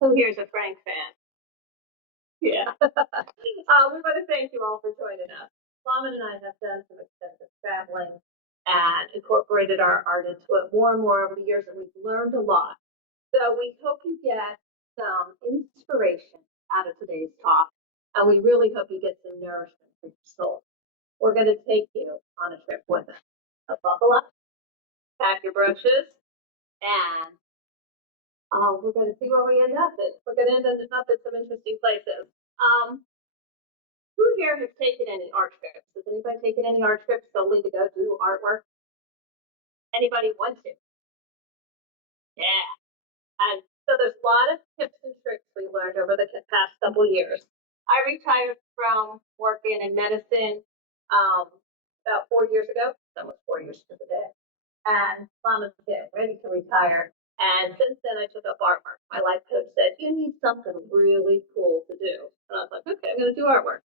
Who here's a Frank fan? Yeah. We want to thank you all for joining us. Plamen and I have done some extensive traveling and incorporated our art into it more and more over the years, and we've learned a lot. So we hope you get some inspiration out of today's talk, and we really hope you get some nourishment for your soul. We're going to take you on a trip with us. So buckle up, pack your brushes, and we're going to see where we end up. We're going to end up at some interesting places. Who here has taken any art trips? Has anybody taken any art trips solely to go do artwork? Anybody want to? Yeah. And so there's a lot of tips and tricks we learned over the past couple years. I retired from working in medicine about 4 years ago. Almost 4 years to the day. And Mom was getting ready to retire. And since then, I took up artwork. My life coach said, you need something really cool to do. And I was like, okay, I'm going to do artwork.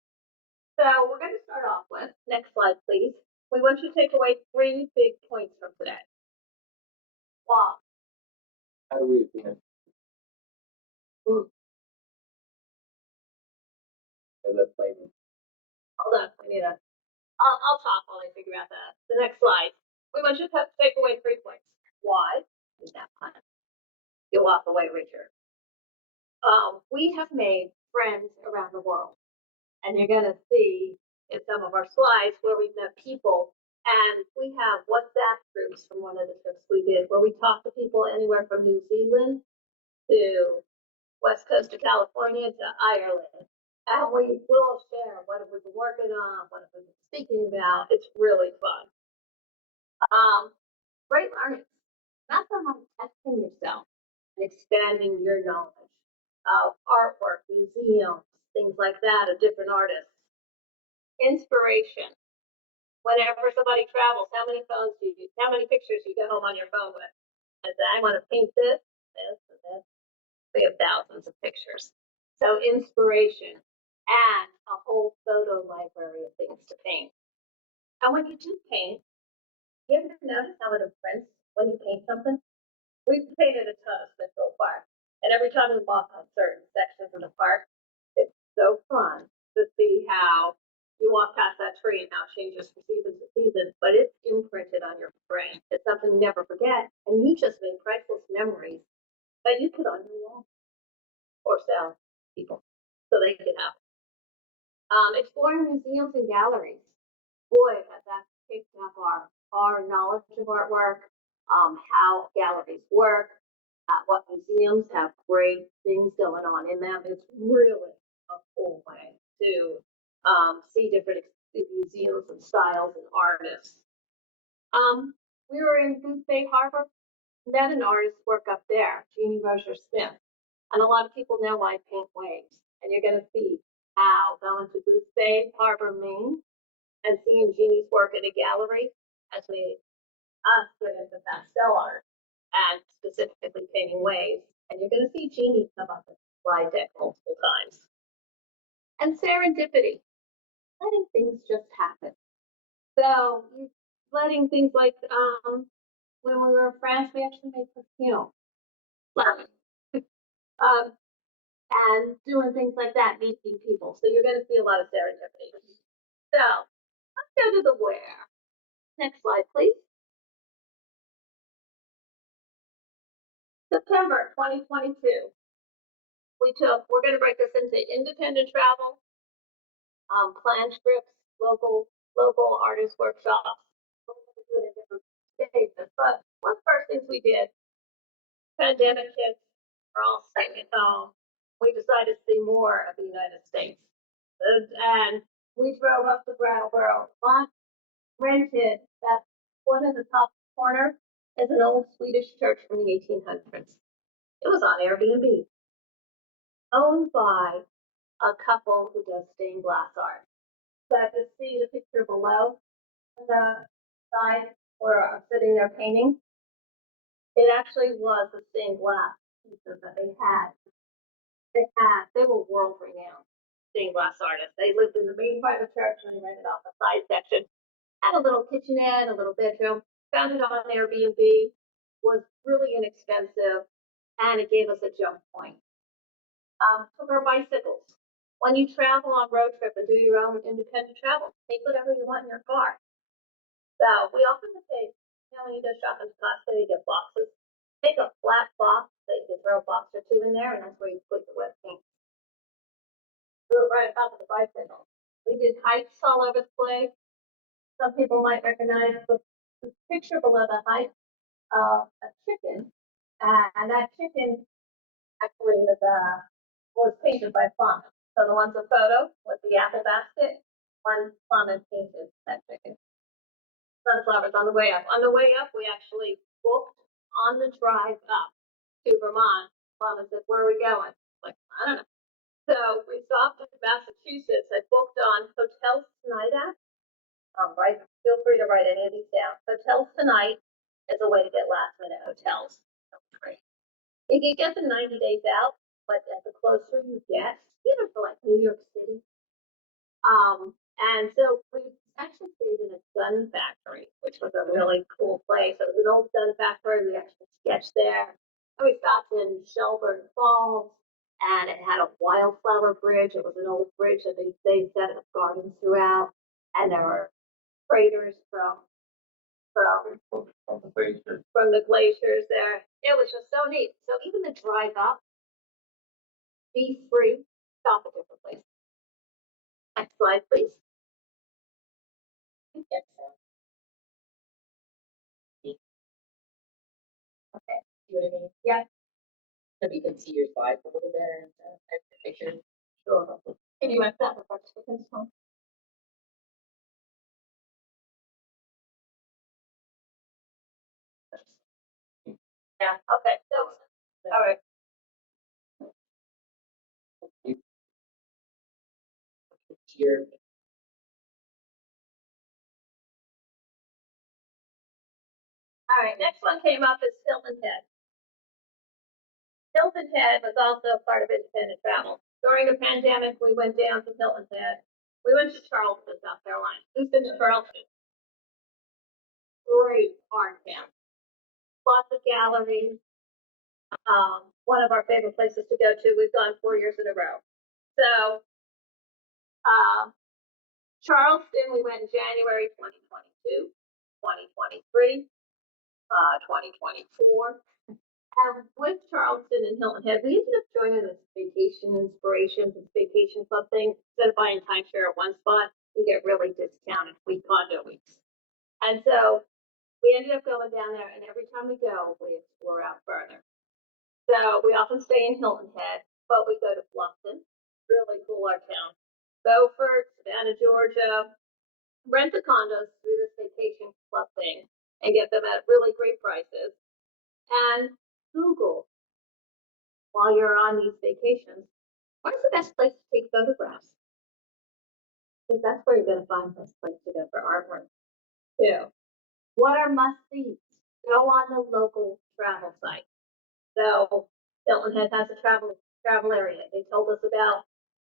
So we're going to start off with, next slide, please. We want you to take away 3 big points from today. Wow. How do we advance? Hold on, I need I'll talk while I figure out the next slide. We want you to take away 3 points. Why? Is that fun? You walk away richer. We have made friends around the world, and you're going to see in some of our slides where we've met people, and we have WhatsApp groups from one of the trips we did where we talk to people anywhere from New Zealand to West Coast of California to Ireland. And we will share what have we been working on, what have we been speaking about. It's really fun. Great learning. Not so much testing yourself and expanding your knowledge of artwork, museums, things like that, of different artists. Inspiration. Whenever somebody travels, how many pictures you go home on your phone with? And say, I want to paint this, and this. We have thousands of pictures. So inspiration and a whole photo library of things to paint. And when you do paint, you ever notice how it imprints when you paint something? We've painted a ton of Smithville Park, and every time we walk on certain sections of the park, it's so fun to see how you walk past that tree and how it changes from season to season, but it's imprinted on your brain. It's something you never forget, and you just made priceless memories that you put on your wall or sell people so they can have. Exploring museums and galleries. Boy, has that picked up our knowledge of artwork, how galleries work, what museums have great things going on in them. It's really a cool way to see different museums and styles and artists. We were in Booth Bay Harbor, met an artist work up there, Jeannie Rozier Smith. And a lot of people know I paint waves. And you're going to see how going to Booth Bay Harbor, Maine, and seeing Jeannie's work at a gallery has made us get into pastel art and specifically painting waves. And you're going to see Jeannie come up with slide deck multiple times. And serendipity, letting things just happen. So letting things like when we were in France, we actually made perfume. And doing things like that, meeting people. So you're going to see a lot of serendipity. So let's go to the where. Next slide, please. September 2022. We're going to break this into independent travel, planned trips, local artist workshops. We're going to do it in different stages. But one of the first things we did, pandemic hits, we're all staying at home. We decided to see more of the United States. And we drove up to Brattleboro, rented that one in the top corner is an old Swedish church from the 1800s. It was on Airbnb, owned by a couple who does stained glass art. So to see the picture below the side where I'm sitting there painting, it actually was the stained glass pieces that they had. They were world renowned. stained glass artists. They lived in the main part of the church and they rented out the side section. Had a little kitchenette, a little bedroom. Found it on Airbnb. Was really inexpensive, and it gave us a jump point. Took our bicycles. When you travel on road trip and do your own independent travel, take whatever you want in your car. So we often say, when you go shopping at Costco, you get boxes. Take a flat box that you can throw a box or two in there, and that's where you put your wet paint. Threw it right on top of the bicycle. We did hikes all over the place. Some people might recognize the picture below the hike of a chicken, and that chicken actually was painted by Plamen. So the one's a photo with the apple basket, one Plamen painted that chicken. Sunflowers on the way up. On the way up, we actually booked on the drive up to Vermont. Plamen said, "Where are we going?" Like, I don't know. So we stopped in Massachusetts. I booked on Hotels Tonight app. Right, feel free to write any of these down. Hotels Tonight is a way to get last minute hotels. Great. You can get them 90 days out, but the closer you get, even for like New York City. And so we actually stayed in a gun factory, which was a really cool place. It was an old gun factory. We actually sketched there. And we stopped in Shelburne Falls, and it had a wildflower bridge. It was an old bridge that they set up gardens throughout, and there were craters from the glaciers there. It was just so neat. So even the drive up, be free, stop at different places. Next slide, please. Yes, okay. See what I mean? Yeah. So you can see your slides a little better and the pictures. Sure. Can you move that before chickens home? Yeah, okay. So, all right. Here. All right, next one came up is Hilton Head. Hilton Head was also part of independent travel. During the pandemic, we went down to Hilton Head. We went to Charleston, South Carolina. Who's been to Charleston? Great art town. Lots of galleries. One of our favorite places to go to. We've gone 4 years in a row. So, Charleston, we went in January 2022, 2023, 2024. And with Charleston and Hilton Head, we ended up joining this Vacation Inspirations, this vacation club thing. Instead of buying timeshare at one spot, you get really discounted condo weeks. And so we ended up going down there, and every time we go, we explore out further. So we often stay in Hilton Head, but we go to Bluffton, really cool art town. Beaufort, Savannah, Georgia, rent the condos through this vacation club thing and get them at really great prices. And Google, while you're on these vacations, where's the best place to take photographs? Because that's where you're going to find the best place to go for artwork, too. What are must-sees? Go on the local travel site. So Hilton Head has a travel area. They told us about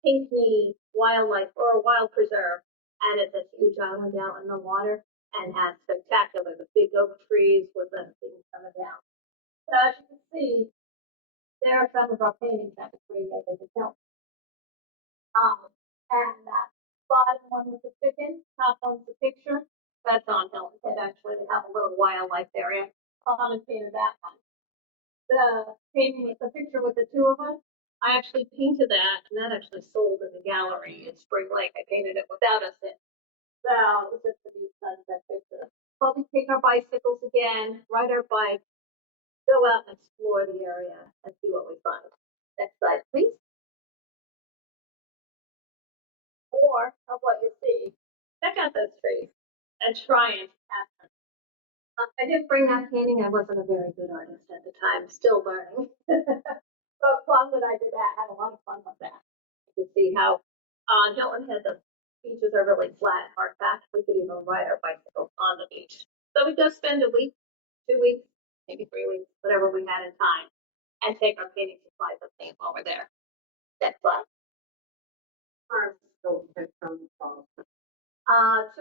Pinckney Wildlife or Wild Preserve, and it's a huge island out in the water and has spectacular the big oak trees with the things coming down. So as you can see, there are some of our paintings that we created in the film. And that bottom one with the chicken, top one's the picture. That's on Hilton Head actually. They have a little wildlife area. I'll painted that one. The painting with the picture with the two of us, I actually painted that, and that actually sold in the gallery in Spring Lake. I painted it without us in. So it was just a neat sunset picture. But we take our bicycles again, ride our bike, go out and explore the area and see what we find. Next slide, please. More of what you see. Check out those trees and try and capture. I didn't bring that painting. I wasn't a very good artist at the time, still learning. But fun that I did that. I had a lot of fun with that. You can see how on Hilton Head the beaches are really flat, hard packed. We could even ride our bicycles on the beach. So we go spend a week, 2 weeks, maybe 3 weeks, whatever we had in time, and take our painting supplies and paint while we're there. Next slide. Or, 2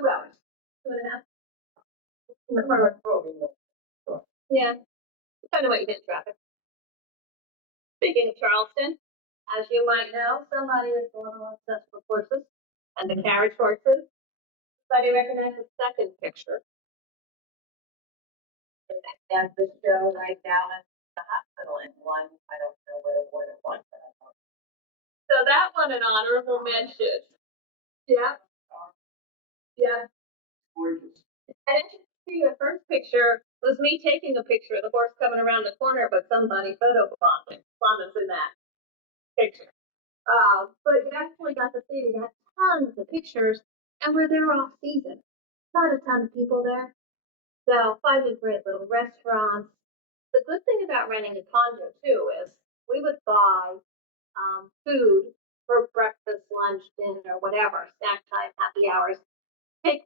hours, 2.5. Yeah, kind of what you hit traffic. Speaking of Charleston, as you might know, somebody is a little obsessed with horses and the carriage horses. Somebody recognize the second picture. And the show right now at the hospital in one, I don't know where it was. So that one an honorable mention. Yeah, yeah. Gorgeous. And as you can see, the first picture was me taking a picture of the horse coming around the corner, but somebody photobombed it. Plum is in that picture. But you actually got to see, we got tons of pictures, and we're there off season. Not a ton of people there. So finding great little restaurants. The good thing about renting a condo too is we would buy food for breakfast, lunch, dinner, whatever, snack time, happy hours.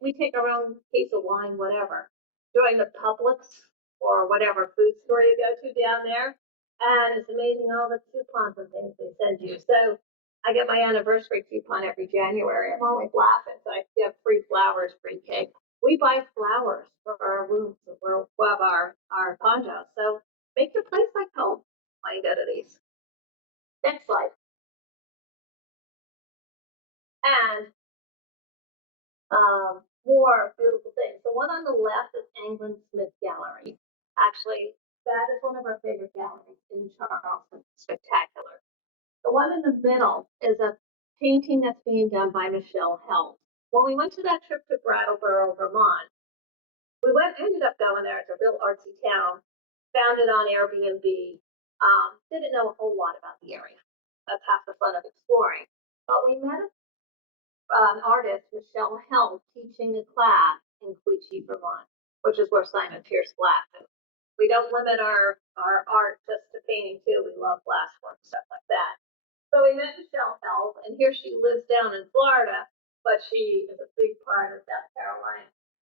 We take our own case of wine, whatever. Join the Publix or whatever food store you go to down there. And it's amazing all the coupons and things they send you. So I get my anniversary coupon every January. I'm always laughing. So I get free flowers, free cake. We buy flowers for our rooms above our condo. So make your place like home when you go to these. Next slide. And more beautiful things. The one on the left is Anglin Smith Gallery. Actually, that is one of our favorite galleries in Charleston. Spectacular. The one in the middle is a painting that's being done by Michelle Held. When we went to that trip to Brattleboro, Vermont, ended up going there. It's a real artsy town. Found it on Airbnb. Didn't know a whole lot about the area. That's half the fun of exploring. But we met an artist, Michelle Held, teaching a class in Quechee, Vermont, which is where Simon Pierce glass is. We don't limit our art just to painting too. We love glasswork, stuff like that. So we met Michelle Held, and here she lives down in Florida, but she is a big part of South Carolina.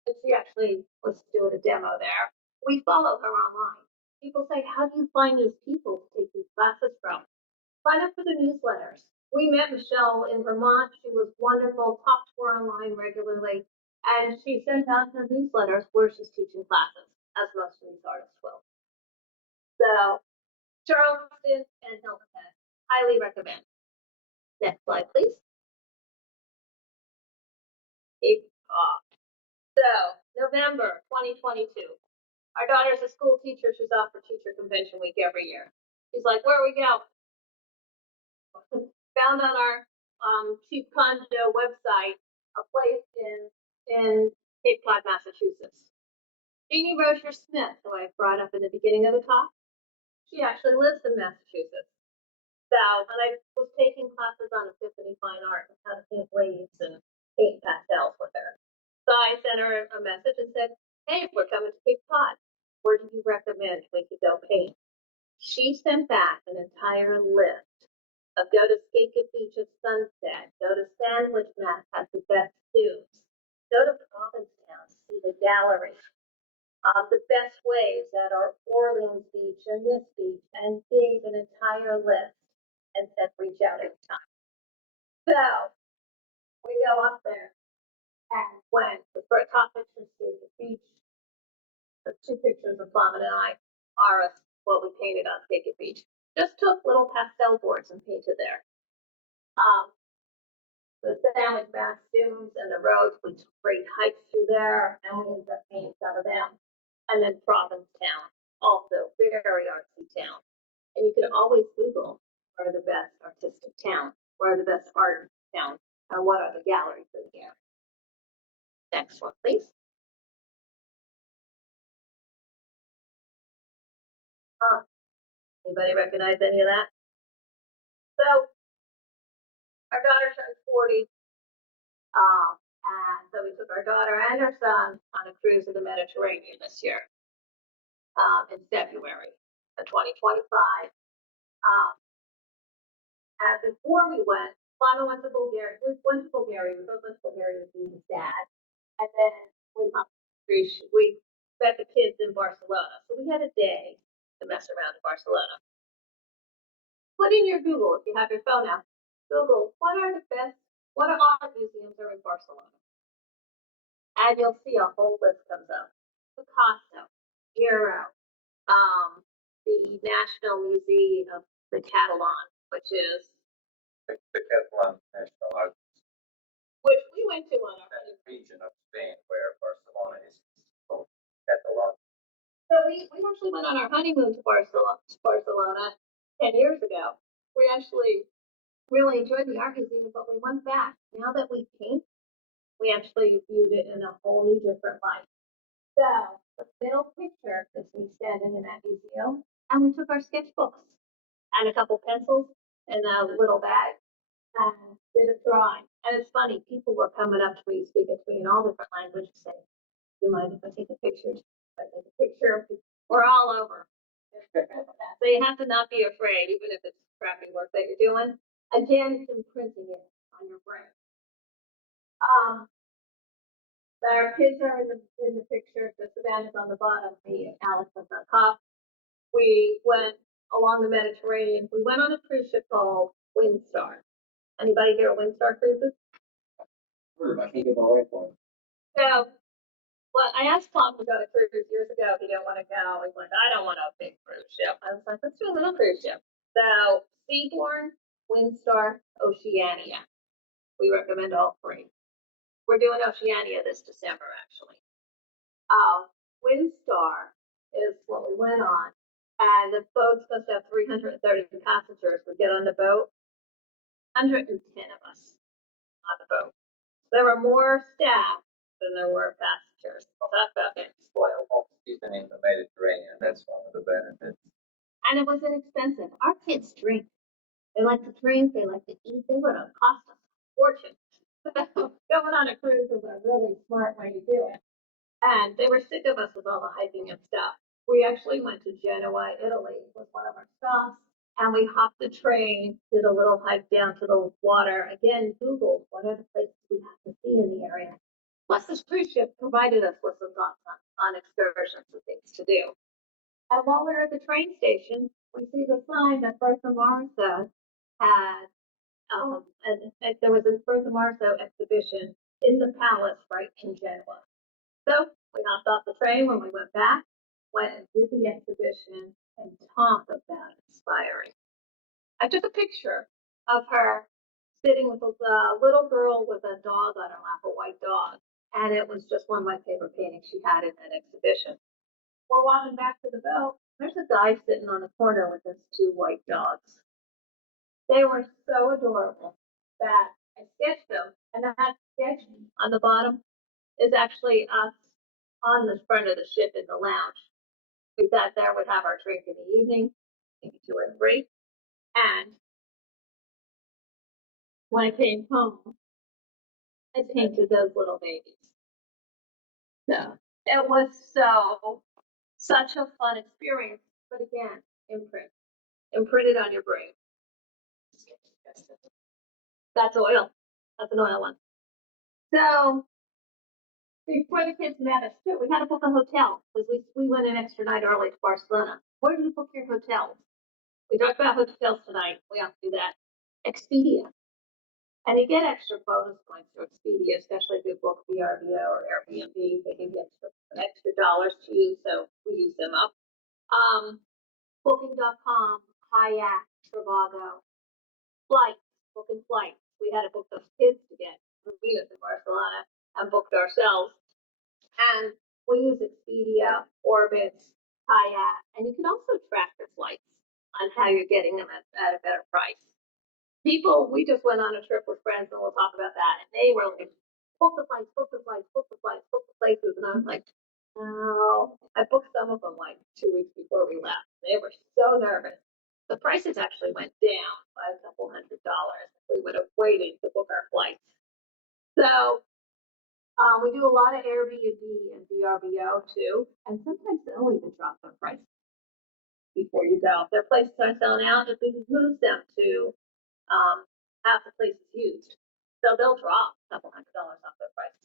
And she actually was doing a demo there. We follow her online. People say, how do you find these people to take these classes from? Sign up for the newsletters. We met Michelle in Vermont. She was wonderful, talked to her online regularly, and she sent out her newsletters where she's teaching classes, as most of these artists will. So, Charleston and Hilton Head, highly recommend. Next slide, please. Cape Cod. So, November 2022. Our daughter's a school teacher. She's off for teacher convention week every year. She's like, where are we going? Found on our cheap condo website a place in Cape Cod, Massachusetts. Jeannie Rocher Smith, who I brought up in the beginning of the talk, she actually lives in Massachusetts. So, and I was taking classes on Epiphany Fine Art and how to paint waves and paint pastels with her. So I sent her a message and said, hey, we're coming to Cape Cod. Where do you recommend we could go paint? She sent back an entire list of go to Skakit Beach at sunset, go to Sandwich Mat, has the best dunes, go to Provincetown, see the gallery, the best waves at our Orleans Beach and this beach, and gave an entire list and said reach out anytime. So we go up there and went the first top picture Skakit Beach. The 2 pictures of Plamen and I are what we painted on Skakit Beach. Just took little pastel boards and painted there. The Sandwich Bass Dunes and the roads, we took great hikes through there, and we ended up painting some of them. And then Provincetown, also very artsy town. And you can always Google where are the best artistic towns, where are the best art towns, and what are the galleries in the area. Next one, please. Anybody recognize any of that? So our daughter turned 40. And so we took our daughter and her son on a cruise in the Mediterranean this year, in February of 2025. And before we went, Simon went to Bulgaria. We went to Bulgaria. We both went to Bulgaria to see his dad. And then we met the kids in Barcelona. So we had a day to mess around in Barcelona. Put in your Google, if you have your phone out, Google, what are the best What art museums are in Barcelona? And you'll see a whole list comes up. Picasso, Euro, the National Museum of the Catalan, which is The Catalan National Art which we went to on our region of Spain where Barcelona is called Catalan. So we actually went on our honeymoon to Barcelona 10 years ago. We actually really enjoyed the art museum, but we went back. Now that we paint, we actually viewed it in a whole new different light. So the middle picture is me standing in that museum, and we took our sketchbooks and a couple pencils in a little bag and did a drawing. And it's funny, people were coming up to me speaking to me in all different languages saying, do you mind if I take a picture? If I take a picture, we're all over. So you have to not be afraid, even if it's crappy work that you're doing. Again, it's imprinting it on your brain. Our kids are in the picture, so Savannah's on the bottom, me and Alex on the top. We went along the Mediterranean. We went on a cruise ship called Windstar. Anybody here Windstar cruises? I can't get my wife one. So, well, I asked Tom to go to cruise years ago. He didn't want to go. He's like, I don't want a big cruise ship. I was like, let's do a little cruise ship. So, Seabourn, Windstar, Oceania. We recommend all three. We're doing Oceania this December, actually. Windstar is what we went on, and the boat's supposed to have 330 passengers. We get on the boat, 110 of us on the boat. There were more staff than there were passengers. Talk about getting spoiled. Even in the Mediterranean, that's one of the benefits. And it was inexpensive. Our kids drink. They like to drink, they like to eat. They would have cost us a fortune. Going on a cruise is a really smart way to do it. And they were sick of us with all the hiking and stuff. We actually went to Genoa, Italy, was one of our stops, and we hopped the train, did a little hike down to the water. Again, Googled what are the places we have to see in the area. Plus, this cruise ship provided us with some thoughts on excursions and things to do. And while we were at the train station, we see the sign that Bertha Marso had, and there was a Bertha Marso exhibition in the palace right in Genoa. So we hopped off the train when we went back, went and did the exhibition, and talk about inspiring. I took a picture of her sitting with a little girl with a dog on her lap, a white dog, and it was just one of my favorite paintings she had in that exhibition. We're walking back to the boat. There's a guy sitting on the corner with his two white dogs. They were so adorable that I sketched them, and that sketch on the bottom is actually us on the front of the ship in the lounge. We sat there, would have our drink in the evening, maybe 2 or 3, and when I came home, I painted those little babies. So it was such a fun experience, but again, imprinted on your brain. That's oil. That's an oil one. So before the kids met us too, we had to book a hotel because we went an extra night early to Barcelona. Where do you book your hotels? We talked about hotels tonight. We have to do that. Expedia. And you get extra bonus points through Expedia, especially if you book VRBO or Airbnb. They give you extra dollars to use, so we use them up. Booking.com, Kayak, Trivago, flights, booking flights. We had to book those kids to get to meet us in Barcelona and booked ourselves. And we use Expedia, Orbitz, Kayak, and you can also track your flights on how you're getting them at a better price. People, we just went on a trip with friends, and we'll talk about that. And they were like, book the flights, book the flights, book the flights, book the places. And I was like, no. I booked some of them like 2 weeks before we left. They were so nervous. The prices actually went down by a couple $100 if we would have waited to book our flights. So we do a lot of Airbnb and VRBO too, and sometimes they'll even drop their price before you go. If their places are selling out, if we move them to half the place is used. So they'll drop a couple $100 off their prices.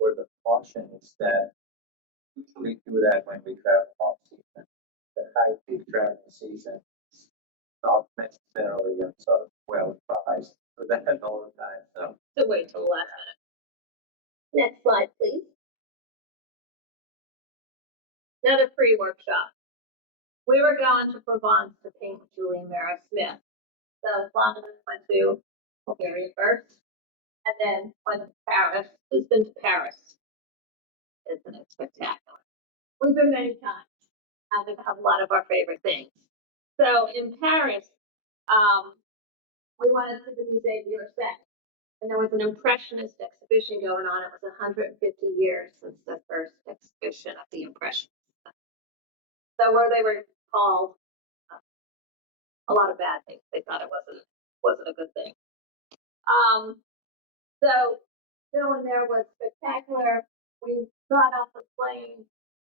For the caution is that usually do that when we travel off season. The high peak traveling season not necessarily sort of well advised for that all the time, so. So wait till the last minute. Next slide, please. Another pre-workshop. We were going to Provence to paint with Julie Smith. So Plamen went to Bulgaria first, and then went to Paris. Who's been to Paris? Isn't it spectacular? We've been many times, and we have a lot of our favorite things. So in Paris, we went to the Musée d'Orsay, and there was an impressionist exhibition going on. It was 150 years since the first exhibition of the Impressionists. So where they were called a lot of bad things. They thought it wasn't a good thing. So going there was spectacular. We got off the plane,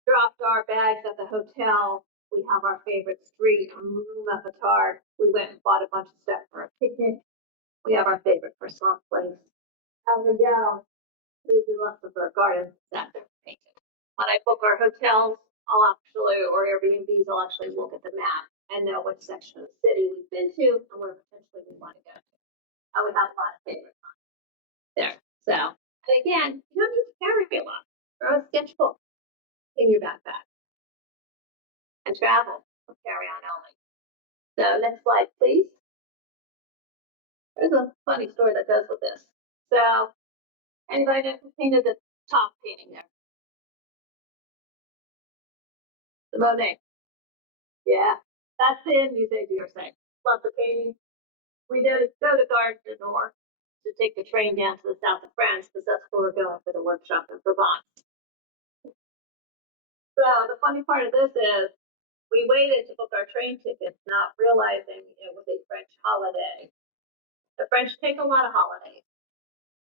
dropped our bags at the hotel. We have our favorite street, room at the Tard. We went and bought a bunch of stuff for a picnic. We have our favorite croissant place. And we go to the Luxembourg Gardens, sat there painting. When I book our hotels, or Airbnbs, I'll actually look at the map and know which section of the city we've been to and where potentially we want to go to. And we have a lot of favorites on there. So, and again, you don't need to carry a lot. Throw a sketchbook in your backpack and travel with carry-on only. So next slide, please. There's a funny story that goes with this. So, anybody know who painted the top painting there? The Monet. Yeah, that's in Musée d'Orsay. Love the painting. We did go to Gare du Nord to take the train down to the south of France because that's where we're going for the workshop in Provence. So the funny part of this is we waited to book our train tickets, not realizing it was a French holiday. The French take a lot of holidays,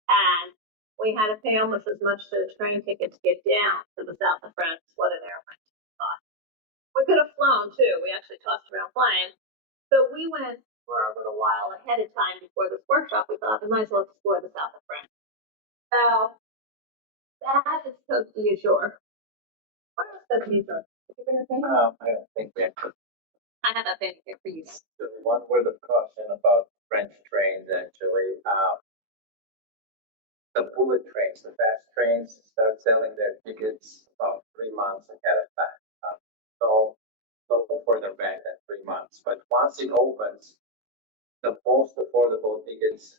and we had to pay almost as much to a train ticket to get down to the south of France. What an airline cost. We could have flown too. We actually tossed around flying. So we went for a little while ahead of time before this workshop. We thought we might as well explore the south of France. So that is Cote d'Azur. What is Cote d'Azur? I don't think we have to. I have that painting here for you. One word of caution about French trains, actually. The bullet trains, the fast trains, start selling their tickets about 3 months ahead of time. So further back than 3 months. But once it opens, the most affordable tickets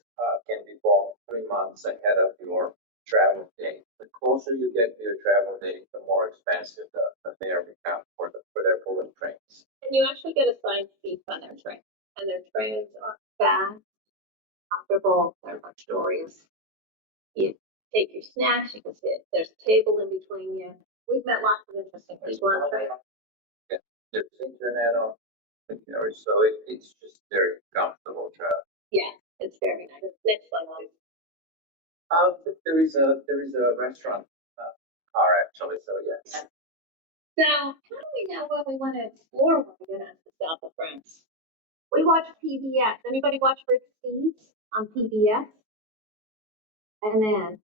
can be bought 3 months ahead of your travel date. The closer you get to your travel date, the more expensive the fare becomes for their bullet trains. And you actually get assigned seats on their train. And their trains are fast, comfortable, they're luxurious. You take your snacks, you can sit, there's a table in between you. We've met lots of interesting people on the train. There's internet on the carriage, so it's just very comfortable travel. Yeah, it's very nice. Next slide, please. There is a restaurant car actually, so yes. So how do we know what we want to explore when we get into the south of France? We watch PBS. Anybody watch Rick Steves on PBS? And then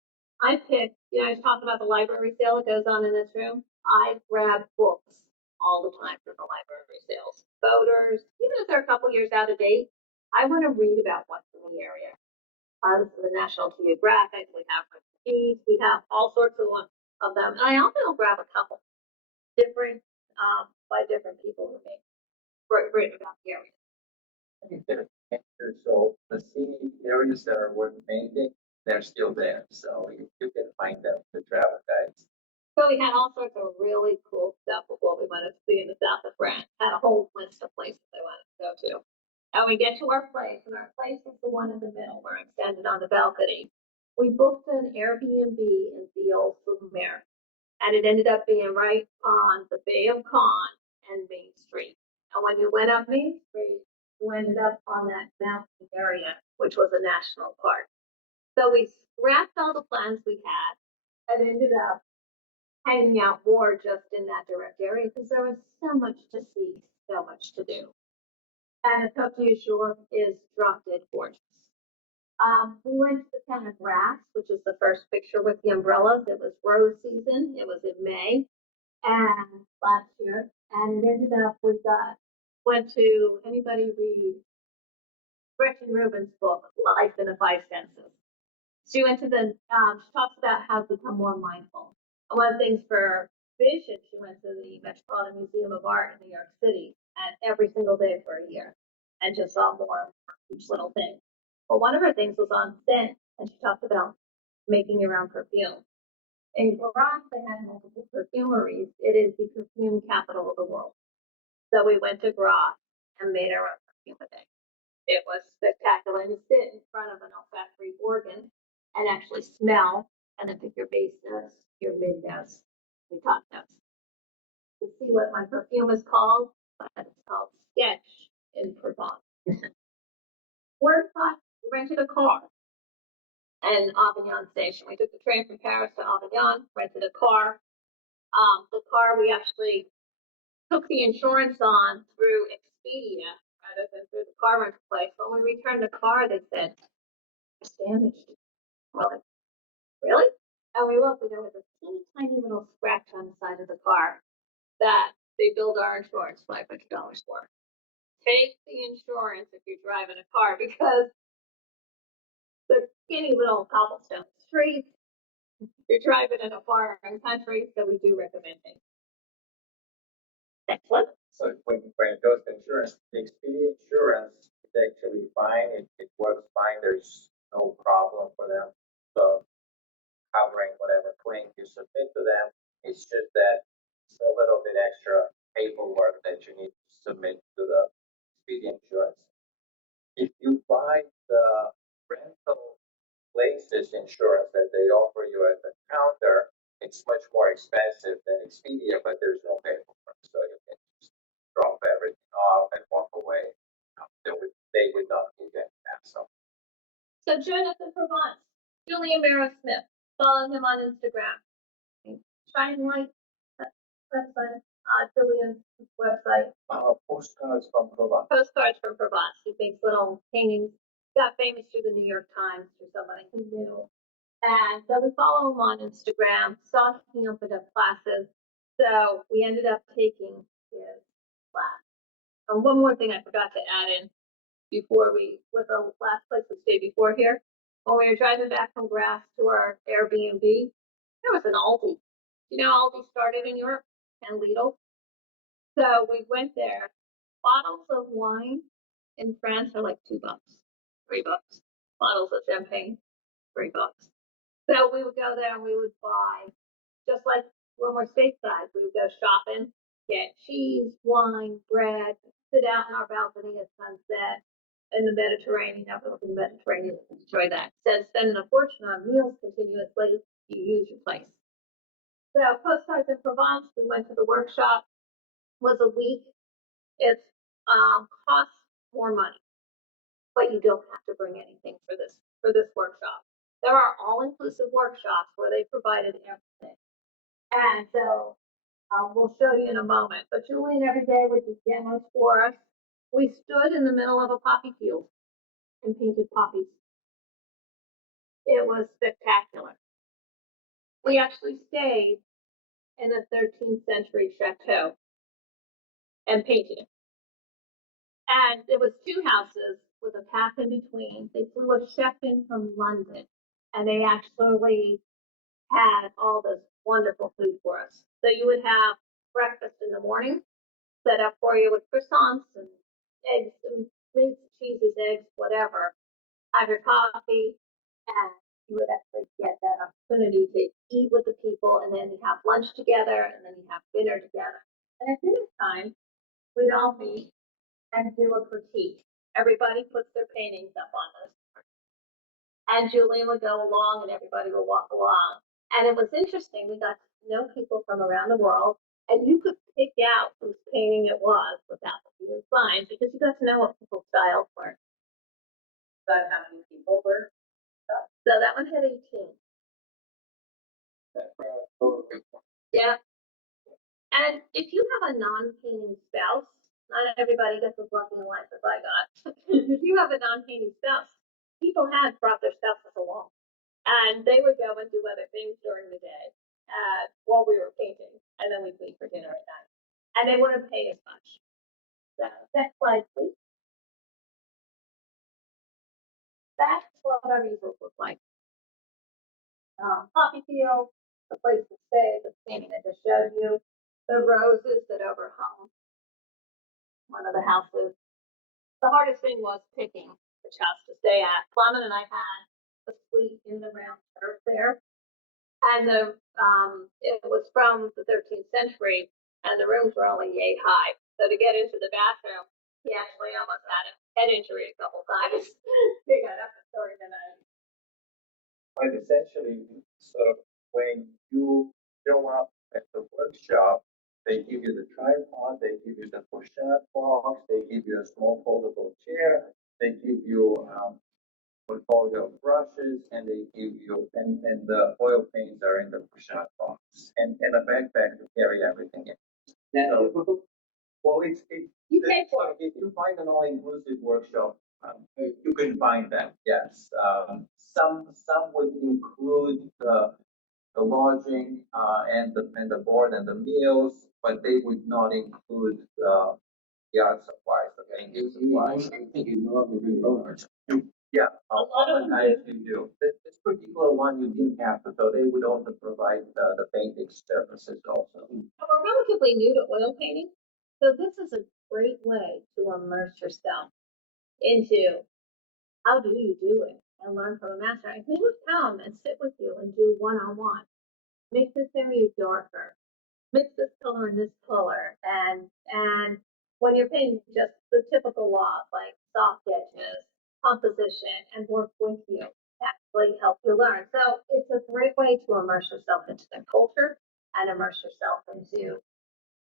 I picked, I was talking about the library sale that goes on in this room. I grab books all the time from the library sales. Voters, even if they're a couple years out of date, I want to read about what's in the area. This is the National Geographic. We have Steves. We have all sorts of them. And I often will grab a couple different by different people who make written about the area. So the scenic areas that are worth painting, they're still there. So you can find them in the travel guides. So we had all sorts of really cool stuff of what we wanted to see in the south of France. Had a whole list of places I wanted to go to. And we get to our place, and our place was the one in the middle where I'm standing on the balcony. We booked an Airbnb in Ville-sur-Mer, and it ended up being right on the Bay of Caen and Main Street. And when you went up Main Street, you ended up on that mountain area, which was a national park. So we scrapped all the plans we had and ended up hanging out more just in that direct area because there was so much to see, so much to do. And the Cote d'Azur is drop dead gorgeous. We went to the town of Grasse, which is the first picture with the umbrellas. It was rose season. It was in May and last year, and it ended up with went to, anybody read Gretchen Rubin's book, Life in the Five Senses? She went to she talks about how to become more mindful. And one of the things for vision, she went to the Metropolitan Museum of Art in New York City and every single day for a year and just saw more each little thing. But one of her things was on scent, and she talked about making your own perfume. In Vermont, they had multiple perfumeries. It is the perfume capital of the world. So we went to Gras and made our own perfume a day. It was spectacular. And you sit in front of an olfactory organ and actually smell and then pick your base notes, your mid notes, your top notes. To see what my perfume is called, but it's called Sketch in Provence. We're taught, we rented a car in Avignon station. We took the train from Paris to Avignon, rented a car. The car we actually took the insurance on through Expedia rather than through the car rental place. But when we returned the car, they said it's damaged. We're like, really? And we looked, and there was a teeny tiny little scratch on the side of the car that they billed our insurance $500 for. Take the insurance if you're driving a car because the skinny little cobblestone streets, you're driving in a foreign country, so we do recommend it. Next one. So when it goes to insurance, the Expedia insurance is actually fine. It works fine. There's no problem for them. So covering whatever claim you submit to them. It's just that it's a little bit extra paperwork that you need to submit to the Expedia insurance. If you buy the rental places insurance that they offer you at the counter, it's much more expensive than Expedia, but there's no paperwork, so you can just drop everything off and walk away. They would not give you any hassle. So Jonathan Provence, Julian Barrow Smith, follow him on Instagram. Shining Light website, Julian's website. Postcards from Provence. Postcards from Provence. He makes little paintings. Got famous through the New York Times through somebody who knew. And so we follow him on Instagram. Saw he opened up classes. So we ended up taking his class. And one more thing I forgot to add in before with the last place we stayed before here. When we were driving back from Grass to our Airbnb, there was an Aldi. You know, Aldi started in Europe and Lidl. So we went there. Bottles of wine in France are like $2, $3. Bottles of champagne, $3. So we would go there and we would buy, just like when we're stateside, we would go shopping, get cheese, wine, bread, sit out in our balcony at sunset in the Mediterranean, up in the Mediterranean, enjoy that. Instead of spending a fortune on meals continuously, you use your place. So Postcards in Provence, we went to the workshop, was a week. It's costs more money, but you don't have to bring anything for this workshop. There are all-inclusive workshops where they provided everything. And so we'll show you in a moment. But Julian every day would do demos for us. We stood in the middle of a poppy field and painted poppies. It was spectacular. We actually stayed in a 13th century chateau and painted it. And there was two houses with a path in between. They flew a chef in from London, and they actually had all this wonderful food for us. So you would have breakfast in the morning, set up for you with croissants and eggs and meats, cheeses, eggs, whatever. Have your coffee, and you would actually get that opportunity to eat with the people, and then you have lunch together, and then you have dinner together. And at dinner time, we'd all meet and do a critique. Everybody puts their paintings up on this. And Julian would go along and everybody would walk along. And it was interesting. We got to know people from around the world, and you could pick out whose painting it was without being signed because you got to know what people's styles were. About how many people were. So that one had 18. Yeah. And if you have a non-painting spouse, not everybody gets as lucky in life as I got. If you have a non-painting spouse, people had brought their spouses along, and they would go and do other things during the day while we were painting, and then we'd meet for dinner at night. And they wouldn't pay as much. So, next slide, please. That's what our easels look like. Poppy field, the place to stay, the painting I just showed you, the roses that overhung one of the houses. The hardest thing was picking which house to stay at. Plamen and I had a suite in the round turf there, and it was from the 13th century, and the rooms were only yay high. So to get into the bathroom, he actually almost had a head injury a couple times. He got up and started the night. But essentially, sort of when you show up at the workshop, they give you the tripod, they give you the push-up box, they give you a small foldable chair, they give you portfolio of brushes, and they give you and the oil paints are in the push-up box, and a backpack to carry everything in. So, well, You pay for it. if you find an all-inclusive workshop, you can find them. Yes, some would include the lodging and the board and the meals, but they would not include the art supplies, the painting supplies. I think you normally bring your own art. Yeah, A lot of them oftentimes you do. This particular one you didn't have to, so they would also provide the painting services also. We're relatively new to oil painting, so this is a great way to immerse yourself into how do you do it and learn from a master. And he would come and sit with you and do one-on-one. Make this area darker, mix this color and this color, and when you're painting just the typical laws like soft edges, composition, and work with you to actually help you learn. So it's a great way to immerse yourself into the culture and immerse yourself into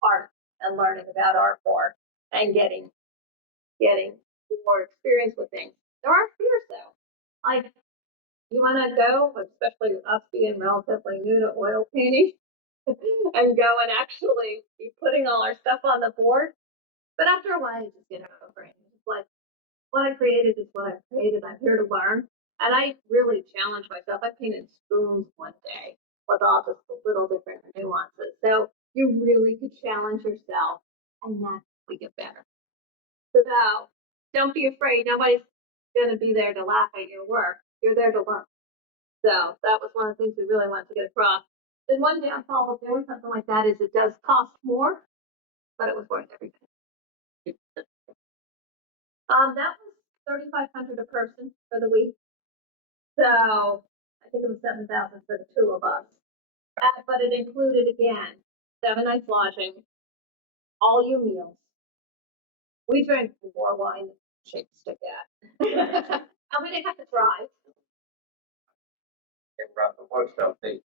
art and learning about art more and getting more experience with things. There are fears though. Like you wanna go, especially us being relatively new to oil painting, and go and actually be putting all our stuff on the board. But after a while you just get over it. It's like what I created is what I created. I'm here to learn. And I really challenge myself. I painted spoons one day with all just the little different nuances. So you really could challenge yourself and that's how we get better. So don't be afraid. Nobody's going to be there to laugh at your work. You're there to learn. So that was one of the things we really wanted to get across. Then one downfall of doing something like that is it does cost more, but it was worth everything. That was 3,500 a person for the week. So I think it was 7,000 for the two of us. But it included again 7 nights lodging, all your meals. We drank more wine than shake stick at. And we didn't have to drive. And run the workshop, they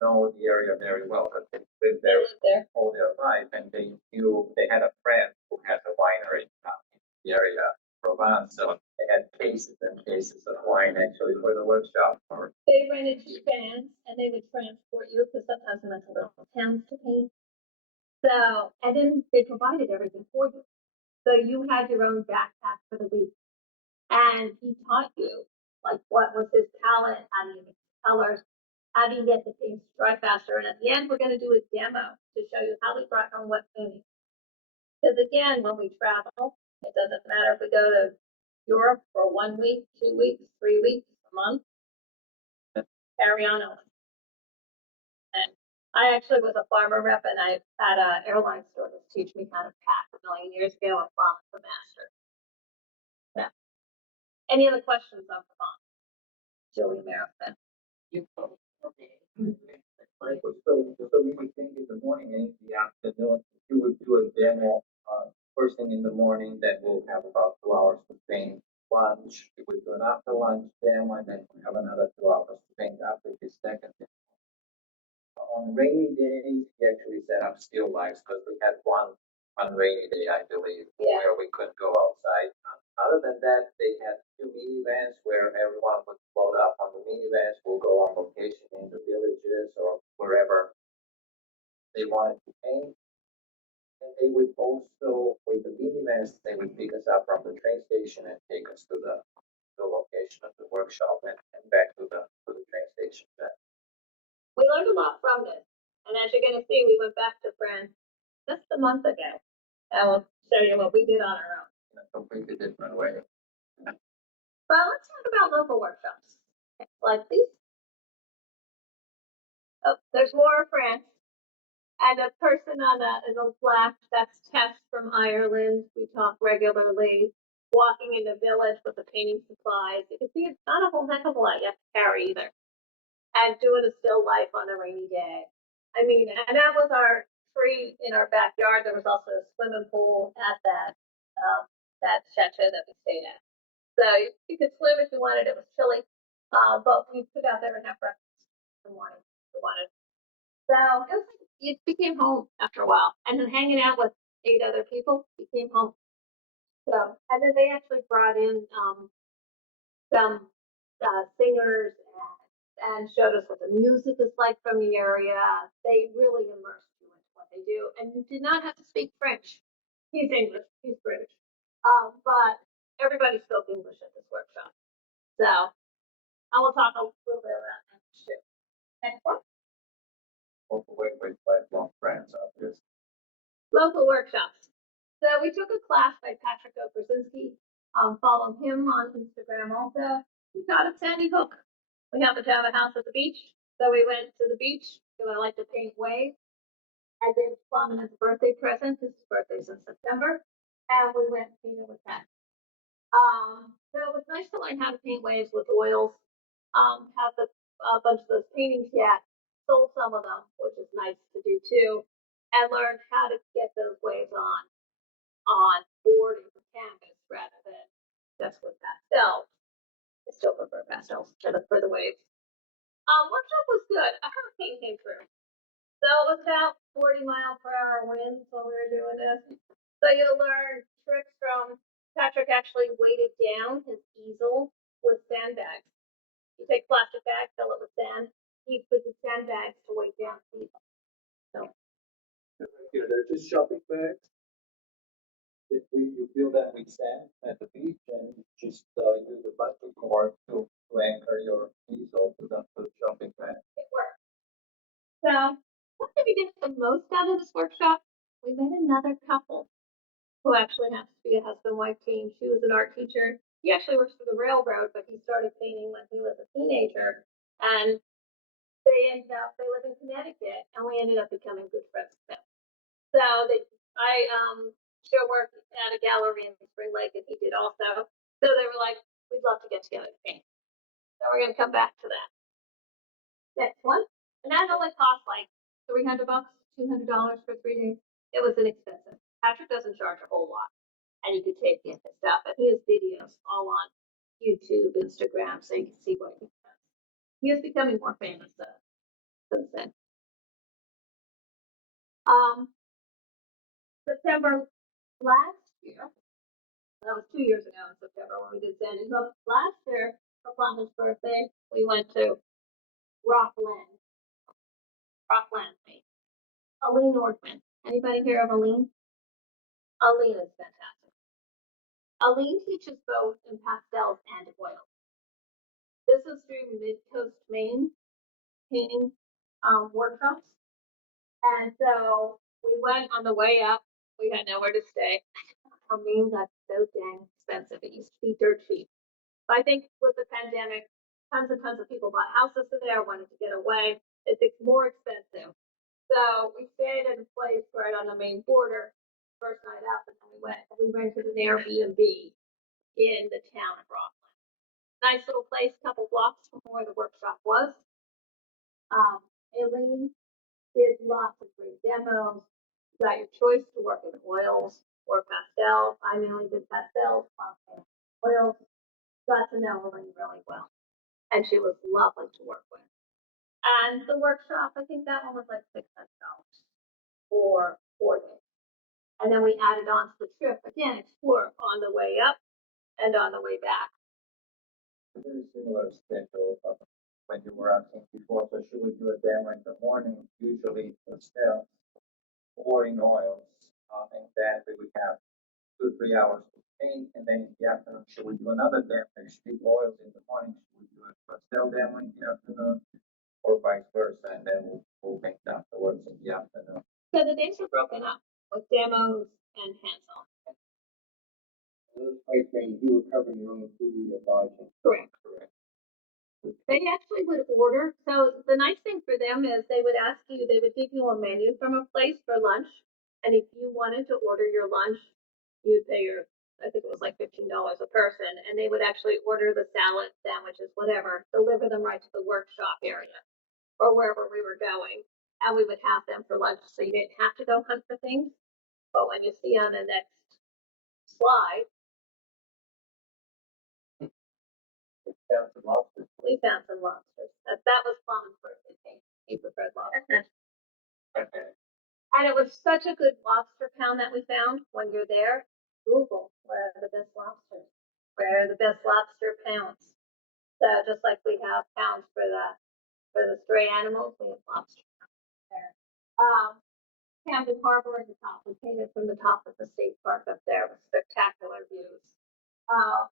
know the area very well because they lived there all their life, and they had a friend who has a winery in the area, Provence, so they had cases and cases of wine actually for the workshop. They rented 2 vans and they would transport you because sometimes we went to little towns to paint. So, and then they provided everything for you. So you had your own backpack for the week. And he taught you, like, what was his palette, how do you mix colors, how do you get the things to dry faster. And at the end, we're going to do a demo to show you how we brought on what painting. Because again, when we travel, it doesn't matter if we go to Europe for 1 week, 2 weeks, 3 weeks, a month, carry on. And I actually was a farmer rep and I had an airline stewardess teach me how to pack a million years ago and Plum the master. Yeah. Any other questions on Plum? Julie Merriman. Right, so we would think in the morning and in the afternoon, you would do a demo, first thing in the morning, then we'll have about 2 hours to paint. Lunch, we would do an after lunch demo, and then we have another 2 hours to paint after the second demo. On rainy days, we actually set up still lifes because we had one rainy day, I believe, where we couldn't go outside. Other than that, they had 2 minivans where everyone would load up on the minivans. We'll go on location in the villages or wherever they wanted to paint. And they would also, with the minivans, they would pick us up from the train station and take us to the location of the workshop and back to the train station. We learned a lot from this. And as you're going to see, we went back to France just a month ago. And we'll show you what we did on our own. in a completely different way. But let's talk about local workshops. Like these. Oh, there's more France. And a person on the left, that's Tess from Ireland. We talk regularly. Walking in the village with the painting supplies. You can see it's not a whole heck of a lot you have to carry either. And doing a still life on a rainy day. I mean, and that was our tree in our backyard. There was also a swimming pool at that chateau that we stayed at. So you could swim if you wanted. It was chilly, but we could out there and have breakfast in the morning if you wanted. So it became home after a while, and then hanging out with 8 other people became home. So, and then they actually brought in some singers and showed us what the music is like from the area. They really immersed you into what they do, and you did not have to speak French. He's English, he's British, but everybody spoke English at this workshop. So I will talk a little bit about that too. Next one. Work with lifelong friends, obviously. Local workshops. So we took a class by Patrick Obrzezinski. Follow him on Instagram also. He taught at Sandy Hook. We happen to have a house at the beach, so we went to the beach because I like to paint waves. I gave Plamen as a birthday present. His birthday's in September, and we went painting with that. So it was nice to learn how to paint waves with oils. Have a bunch of those paintings yet. Sold some of them, which is nice to do too, and learn how to get those waves on board and canvas rather than just with pastels. I still prefer pastels for the waves. Workshop was good. A hurricane came through. So it was about 40-mile-per-hour winds when we were doing this. So you'll learn tricks from Patrick actually weighted down his easel with sandbags. You take plastic bags, fill it with sand. He put the sandbags to weight down the easel. So They're just shopping bags. If you feel that with sand at the beach and just use a bucket cord to anchor your easel to the shopping bag. it worked. So what did we get the most out of this workshop? We met another couple who actually happens to be a husband-wife team. She was an art teacher. He actually works for the railroad, but he started painting when he was a teenager. And they live in Connecticut, and we ended up becoming good friends with them. So I show work at a gallery in Spring Lake, and he did also. So they were like, we'd love to get together to paint. So we're gonna come back to that. Next one. And that only cost like $300, $200 for 3 days. It was inexpensive. Patrick doesn't charge a whole lot, and you could take in his stuff. And he has videos all on YouTube, Instagram, so you can see what he does. He is becoming more famous since then. September last year, that was 2 years ago in September when we did Sandy Hook. Last year, for Plamen's birthday, we went to Rockland, Maine. Aline Nordman. Anybody hear of Aline? Aline is fantastic. Aline teaches both in pastels and oils. This is through Mid-Coast Maine painting workshops. And so we went on the way up. We had nowhere to stay. Maine got so dang expensive. It used to be dirt cheap. But I think with the pandemic, tons and tons of people bought houses there, wanted to get away. It's more expensive. So we stayed in a place right on the Maine border first night up, and then we rented an Airbnb in the town of Rockland. Nice little place, couple blocks from where the workshop was. Aileen did lots of great demos. You got your choice to work in oils or pastels. I mainly did pastels, oils. Got to know Elaine really well, and she was lovely to work with. And the workshop, I think that one was like $600 for 4 days. And then we added on to the trip again, explore on the way up and on the way back. Very similar schedule when you were asking before. So she would do a demo in the morning, usually pastel or in oils, and then we would have 2-3 hours to paint, and then in the afternoon she would do another demo. She did oils in the morning, she would do a pastel demo in the afternoon, or vice versa, and then we'll paint afterwards in the afternoon. So the days were broken up with demos and hands-on. Those freight trains, you were covering your own food and lodging. Correct. They actually would order. So the nice thing for them is they would give you a menu from a place for lunch. And if you wanted to order your lunch, you'd pay I think it was like $15 a person. And they would actually order the salad, sandwiches, whatever, deliver them right to the workshop area or wherever we were going. And we would have them for lunch. So you didn't have to go hunt for things. But when you see on the next slide, Down to lobster. we found some lobsters. That was Plum's birthday cake. He preferred lobster. Okay. And it was such a good lobster pound that we found when you're there. Google where are the best lobsters? Where are the best lobster pounds? So just like we have pounds for the stray animals, we have lobster pounds there. Camden Harbor at the top. We painted from the top of the state park up there with spectacular views.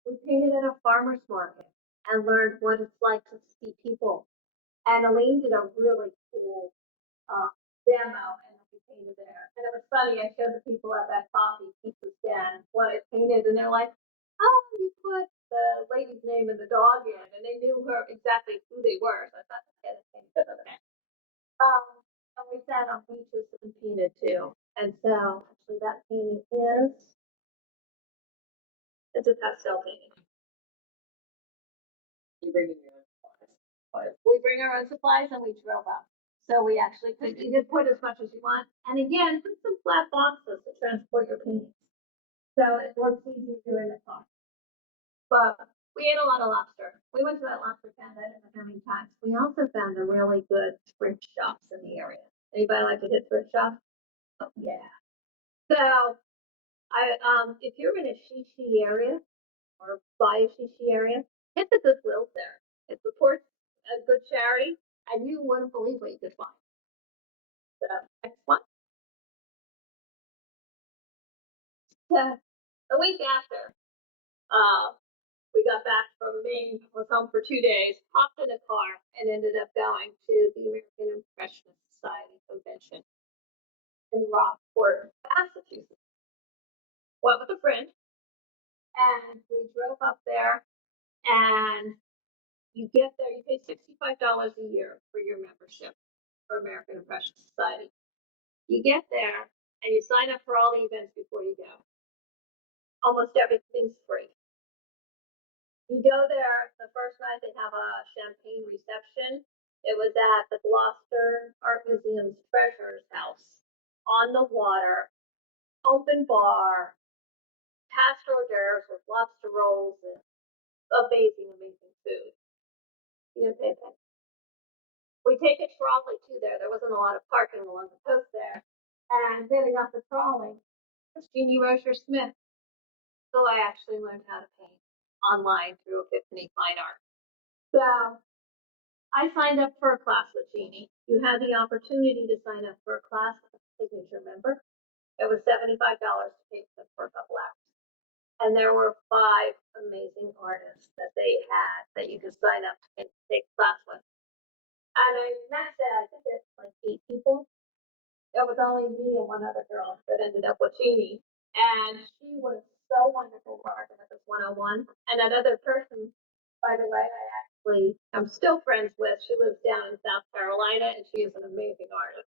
We painted at a farmer's market and learned what it's like to see people. And Elaine did a really cool demo and we painted there. And it was funny, I showed the people at that coffee pizza stand what I painted and they're like, oh, you put the lady's name and the dog in, and they knew exactly who they were. So I thought, okay, that's painted. And we sat on beaches and painted too. And so actually that painting it's a pastel painting. You bring in your own supplies. We bring our own supplies and we drove up. So we actually you could put as much as you want. And again, put some flat boxes to transport your paintings. So it works easier in the car. But we ate a lot of lobster. We went to that lobster stand, I don't know how many times. We also found a really good thrift shops in the area. Anybody like to hit thrift shops? Oh, yeah. So if you're in a Shishi area or by a Shishi area, hit the Goodwill there. It supports a good charity, and you wouldn't believe what you could find. So next one. So the week after, we got back from Maine, was home for 2 days, hopped in a car, and ended up going to the American Impressionist Society convention in Rockport, Massachusetts. Went with a friend, and we drove up there, and you get there, you pay $65 a year for your membership for American Impressionist Society. You get there, and you sign up for all the events before you go. Almost everything's free. You go there, the first night they have a champagne reception. It was at the Gloucester Art Museum's Treasures House on the water, open bar, past hors d'oeuvres with lobster rolls and amazing food. You didn't pay that. We take a trolley to there. There wasn't a lot of parking along the coast there. And getting off the trolley was Jeannie Rocher Smith. So I actually learned how to paint online through Epiphany Fine Art. So I signed up for a class with Jeannie. You had the opportunity to sign up for a class as a signature member. It was $75 to take them for a couple hours. And there were 5 amazing artists that they had that you could sign up and take class with. And I met I think it's like 8 people. It was only me and one other girl that ended up with Jeannie. And she was so wonderful working with us one-on-one. And that other person, by the way, I'm still friends with. She lives down in South Carolina and she is an amazing artist.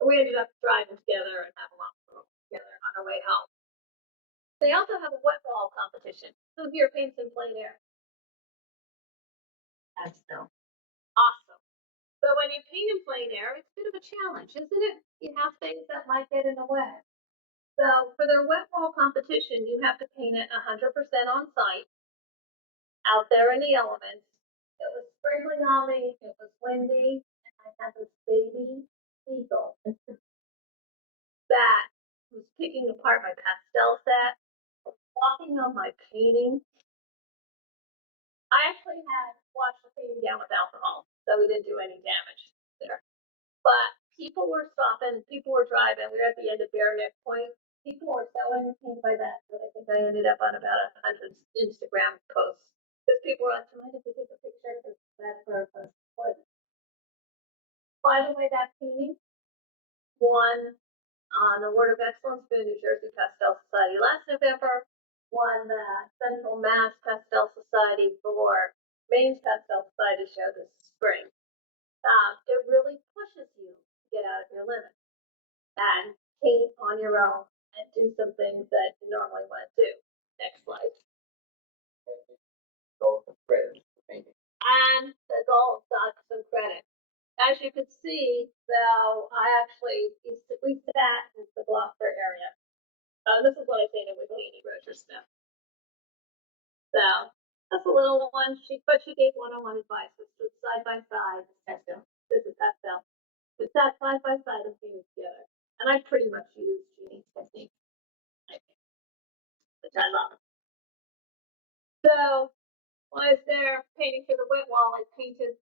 We ended up driving together and having lots of together on our way home. They also have a wet wall competition. Who here paints in plein air? That's still awesome. So when you paint in plein air, it's a bit of a challenge, isn't it? You have things that might get in the way. So for their wet wall competition, you have to paint it 100% on site, out there in the elements. It was sprinkling on me, it was windy, and I had this baby seagull that was picking apart my pastel set, walking on my painting. I actually had washed the painting down with alcohol, so we didn't do any damage there. But people were stopping, people were driving. We were at the end of Bare Neck Point. People were so entertained by that I think I ended up on about 100 Instagram posts. Because people were like, "Mind if we take a picture?" Because that's where it was. By the way, that painting won an Award of Excellence for the New Jersey Pastel Society last November. won the Central Mass Pastel Society for Maine's Pastel Society show this spring. It really pushes you to get out of your limit and paint on your own and do some things that you normally wouldn't do. Next slide. Go for credit for painting. And the gold got some credit. As you can see, though, we sat in the Gloucester area. This is what I painted with Lainey Roger Smith. So that's a little one. But she gave one-on-one advice. We stood side by side. This is pastel. We sat side by side and painted together. And I pretty much used Jeannie's technique, which I love. So while I was there painting for the wet wall, I painted.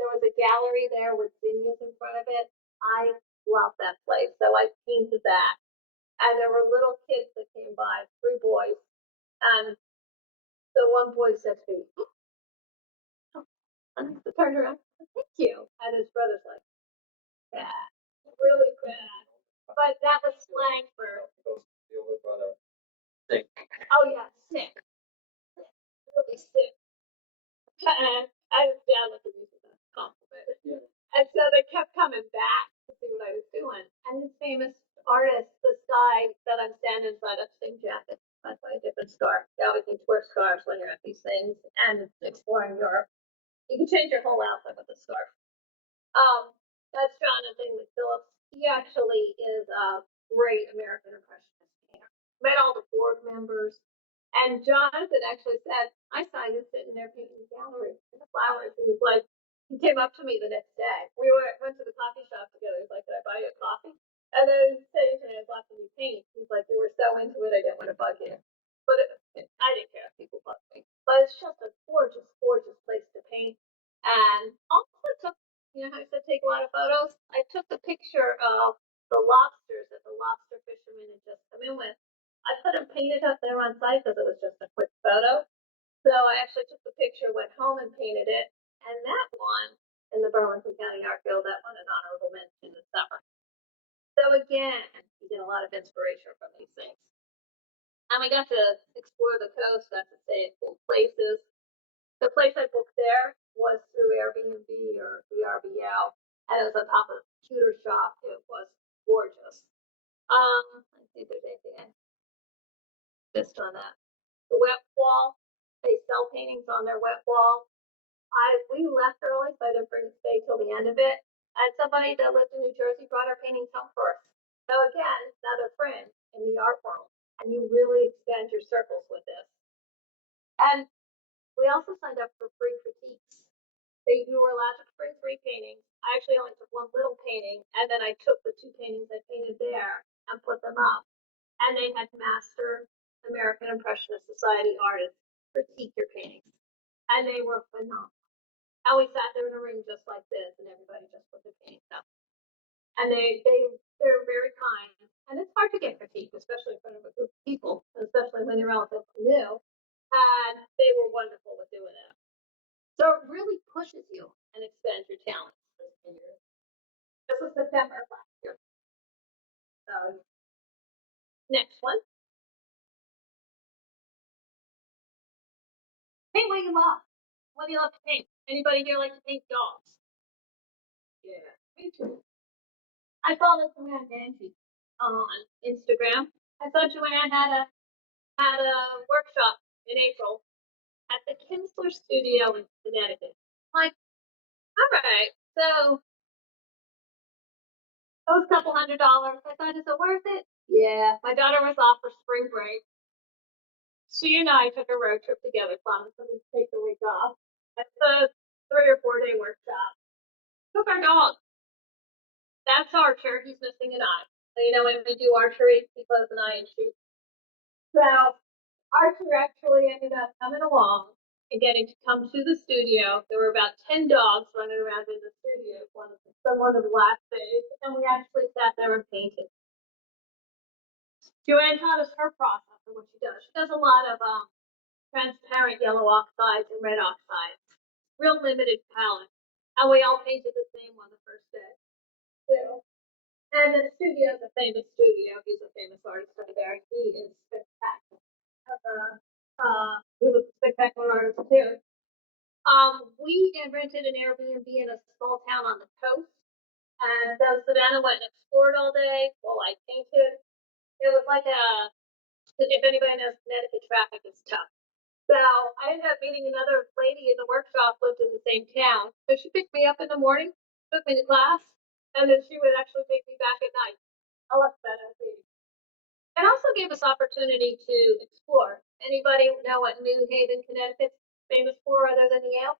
There was a gallery there with zinnias in front of it. I love that place, so I painted that. And there were little kids that came by, 3 boys, and the one boy said to me, oh, and I turned around, thank you. And his brother's like, bad, really bad. But that was slang for, The older brother. Sick. oh yeah, sick. Really sick. And I was down with the music compliment. Yeah. And so they kept coming back to see what I was doing. And this famous artist, this guy that I'm standing inside of, same jacket, that's why a different scarf. You always need to wear scarves when you're at these things and exploring Europe. You can change your whole outfit with a scarf. That's Jonathan McPhillips. He actually is a great American Impressionist painter. Met all the board members. And Jonathan actually said, I saw you sitting there painting the gallery in the flowers. He was like, he came up to me the next day. We went to the coffee shop together. He's like, "Can I buy you a coffee?" And then he said to me, "I was watching you paint." He's like, "You were so into it, I didn't want to bug you." But I didn't care if people bugged me. But it's just a gorgeous, gorgeous place to paint. And also took, you know how I said take a lot of photos? I took the picture of the lobsters that the lobster fishermen had just come in with. I put them painted up there on site because it was just a quick photo. So I actually took the picture, went home and painted it. And that one in the Burlington County Art Guild, that won an honorable mention this summer. So again, you get a lot of inspiration from these things. And we got to explore the coast, got to stay at cool places. The place I booked there was through Airbnb or VRBO, and it was on top of a computer shop. It was gorgeous. Let's see if there's anything I missed on that. The wet wall, they sell paintings on their wet wall. We left early, so I didn't stay till the end of it. And somebody that lived in New Jersey brought our paintings home for us. So again, another friend in the art world, and you really expand your circles with this. And we also signed up for free critiques. You were allowed to bring 3 paintings. I actually only took one little painting, and then I took the 2 paintings I painted there and put them up. And they had Master American Impressionist Society artists critique your paintings, and they were phenomenal. And we sat there in a room just like this, and everybody just put their paintings up. And they're very kind. And it's hard to get critique, especially in front of a group of people, especially when you're relatively new. And they were wonderful with doing it. So it really pushes you and expands your talents. This was September of last year. So next one. Paint what you love. What do you love to paint? Anybody here like to paint dogs? Yeah, me too. I follow Joanne Dancy on Instagram. I saw Joanne had a workshop in April at the Kinsler Studio in Connecticut. I'm like, all right, so it was a couple $100. I thought, is it worth it? Yeah. My daughter was off for spring break. She and I took a road trip together, promised to take the week off. It's a 3 or 4 day workshop. Took our dog. That's Archer. He's missing an eye. So, you know, when we do archery, he closes an eye and shoots. So Archer actually ended up coming along and getting to come to the studio. There were about 10 dogs running around in the studio one of the last days, and we actually sat there and painted. Joanne taught us her process and what she does. She does a lot of transparent yellow oxides and red oxides. Real limited palette. And we all painted the same one the first day. So, and the studio's a famous studio. He's a famous artist over there. He is spectacular. He was a spectacular artist too. We rented an Airbnb in a small town on the coast, and so Savannah went and explored all day while I painted. It was like if anybody knows Connecticut traffic, it's tough. So I ended up meeting another lady in the workshop, lived in the same town. So she picked me up in the morning, took me to class, and then she would actually take me back at night. I love that. It also gave us opportunity to explore. Anybody know what New Haven, Connecticut's famous for other than Yale?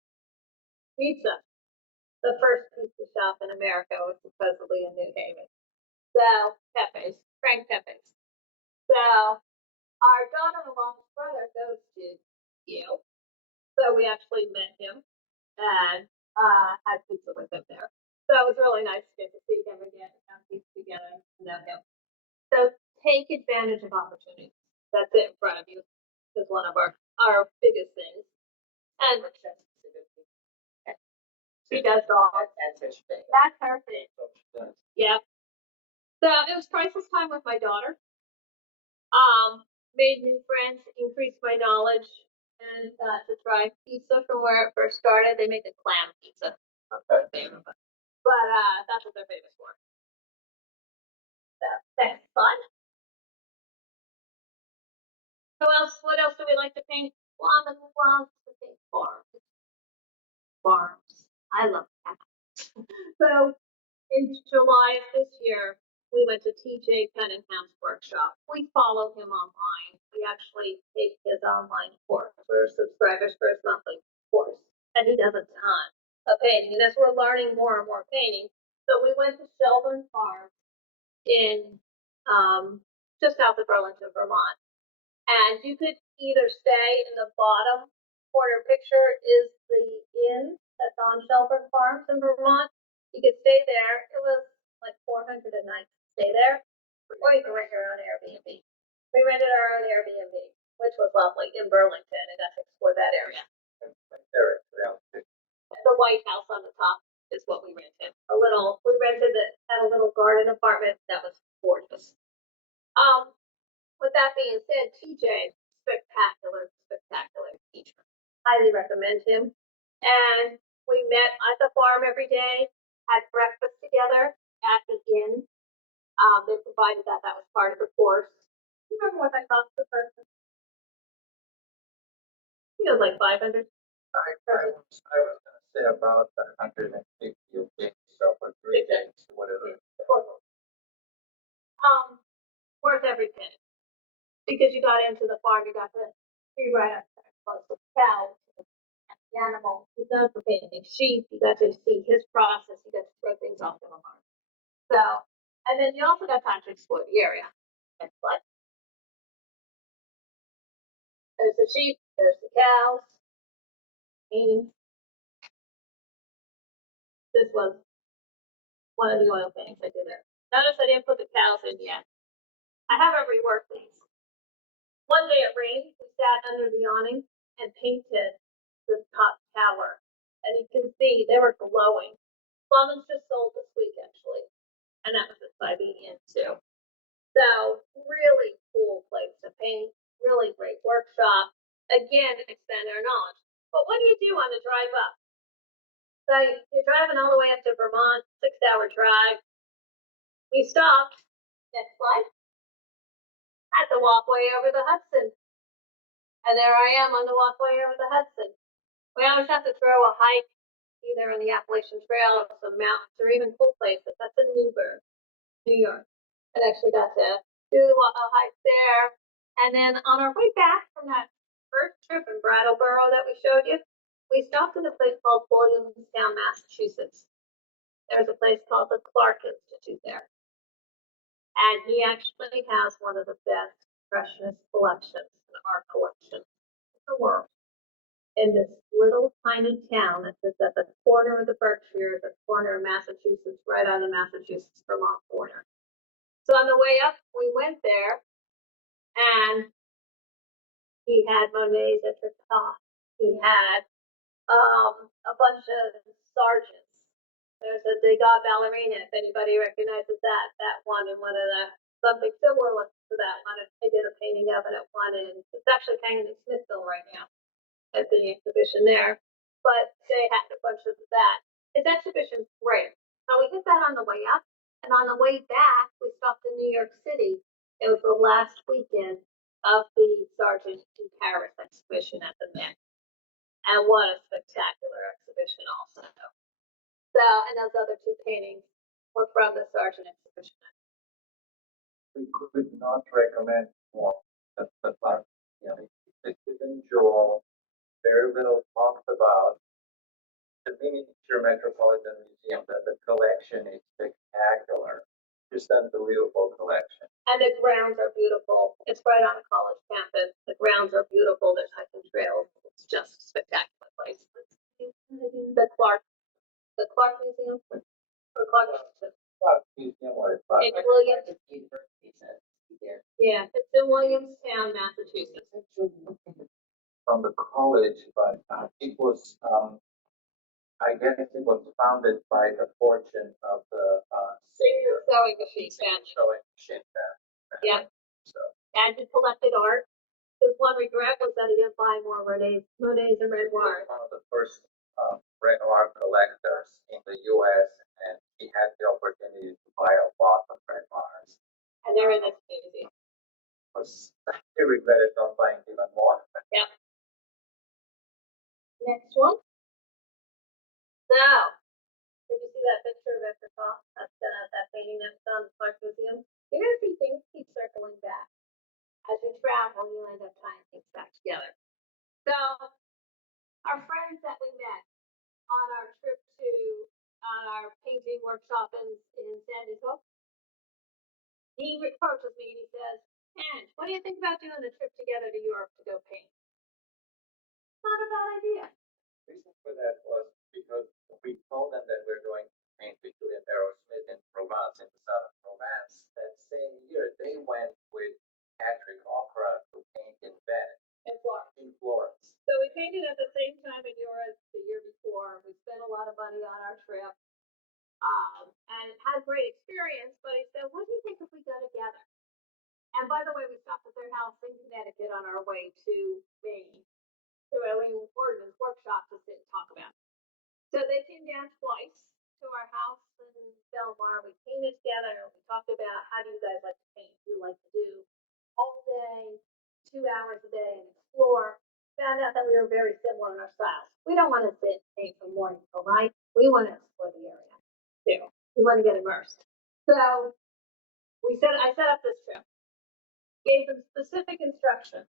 Pizza. The first pizza shop in America was supposedly in New Haven. So, Pepe's, Frank Pepe's. So, our daughter-in-law's brother goes to Yale. So we actually met him and had pizza with him there. So it was really nice to get to see him again and have pizza together and know him. So take advantage of opportunities. That's it in front of you is one of our biggest things. And she does all. That's her thing. Yeah. So it was priceless time with my daughter. Made new friends, increased my knowledge, and got to try pizza from where it first started. They make a clam pizza. Okay. But that's what they're famous for. So that's fun. What else do we like to paint? Plamen loves to paint farms. Farms. I love that. So in July of this year, we went to TJ Cunningham's workshop. We follow him online. We actually take his online course. We're subscribers for his monthly course. And he does a ton of painting. And as we're learning more and more painting, so we went to Shelburne Farm in just south of Burlington, Vermont. And you could either stay in the bottom corner picture is the inn that's on Shelburne Farms in Vermont. You could stay there. It was like $400 a night to stay there. Or you can rent your own Airbnb. We rented our own Airbnb, which was lovely in Burlington, and got to explore that area. The White House on the top is what we rented. We rented it at a little garden apartment that was gorgeous. With that being said, TJ, spectacular teacher. Highly recommend him. And we met at the farm every day, had breakfast together at the inn. They provided that. That was part of the course. Do you remember what I cost the person? I think it was like 500. I was gonna say about 150 okay, so for 3 days, whatever. Worth every penny. Because you got into the farm, you got to be right up there, close to cows, the animals. He's known for painting sheep. You got to see his process. You got to throw things off in the farm. So, and then you also got time to explore the area. It's like there's the sheep, there's the cows. This was one of the oil paintings I did there. Notice I didn't put the cows in yet. I haven't reworked these. One day it rained. We sat under the awning and painted the top tower. And you can see they were glowing. Plamen's just sold this week, actually. And that was at IBM too. So, really cool place to paint. Really great workshop. Again, expand our knowledge. But what do you do on the drive up? So, you're driving all the way up to Vermont, 6-hour drive. We stopped. Next slide. At the walkway over the Hudson. And there I am on the walkway over the Hudson. We always have to throw a hike either on the Appalachian Trail or some mountains or even cool places. That's in Newburgh, New York. And actually got to do a hike there. And then on our way back from that first trip in Brattleboro that we showed you, we stopped at a place called Williamstown, Massachusetts. There's a place called the Clark Institute there. And he actually has one of the best impressionist collections and art collections in the world. In this little tiny town that sits at the corner of the Berkshires, the corner of Massachusetts, right on the Massachusetts-Vermont border. So on the way up, we went there, and he had Monet's Etretat. He had a bunch of sergeants. There's a Degas ballerina, if anybody recognizes that one in one of the something similar for that one. I did a painting of it at one, and it's actually hanging in Smithville right now at the exhibition there. But they had a bunch of that. His exhibition's great. So we did that on the way up, and on the way back, we stopped in New York City. It was the last weekend of the Sergeant in Paris exhibition at the Met. And what a spectacular exhibition also. So, and those other two paintings were from the Sergeant exhibition. We could not recommend more. The park, they did enjoy very little talked about. The miniature Metropolitan Museum, that the collection is spectacular. Just unbelievable collection. And the grounds are beautiful. It's right on a college campus. The grounds are beautiful. There's hiking trails. It's just a spectacular place. The Clark Museum, or Clark Institute. Park Museum, what it's like. In Williams, University said, there. yeah, it's in Williamstown, Massachusetts. From the college, but it was, I guess it was founded by the fortune of the Sewing machine family. sewing machine family. Yeah. So And he collected art. His one regret was that he didn't buy more Monets and he was Renoirs. one of the first Renoir collectors in the U.S. and he had the opportunity to buy a lot of Renoirs. And they're in this museum. He regretted not buying even more. Yep. Next one. So, did you see that picture of Victor Koch? That's that painting that's on the Clark Museum. You're gonna see things keep circling back. As you travel, you end up tying things back together. So, our friends that we met on our trip to our painting workshop in San Diego, he approaches me and he says, "And what do you think about doing a trip together to Europe to go paint?" Not a bad idea. The reason for that was because we told them that we're going to paint with Willingboro in Provence, in the south of Provence. That same year, they went with Patrick Okra to paint in Venice, In Florida. in Florence. So we painted at the same time in Europe the year before. We spent a lot of money on our trip. And had a great experience, but he said, "What do you think if we go together?" And by the way, we stopped at their house in Connecticut on our way to Maine, to Eileen Gordon's workshop to sit and talk about it. So they came down twice to our house in Belmar. We painted together. We talked about how do you guys like to paint? Do you like to do all day, 2 hours a day, and explore? Found out that we were very similar in our styles. We don't want to sit and paint from morning till night. We want to explore the area too. We want to get immersed. So I set up this trip, gave them specific instructions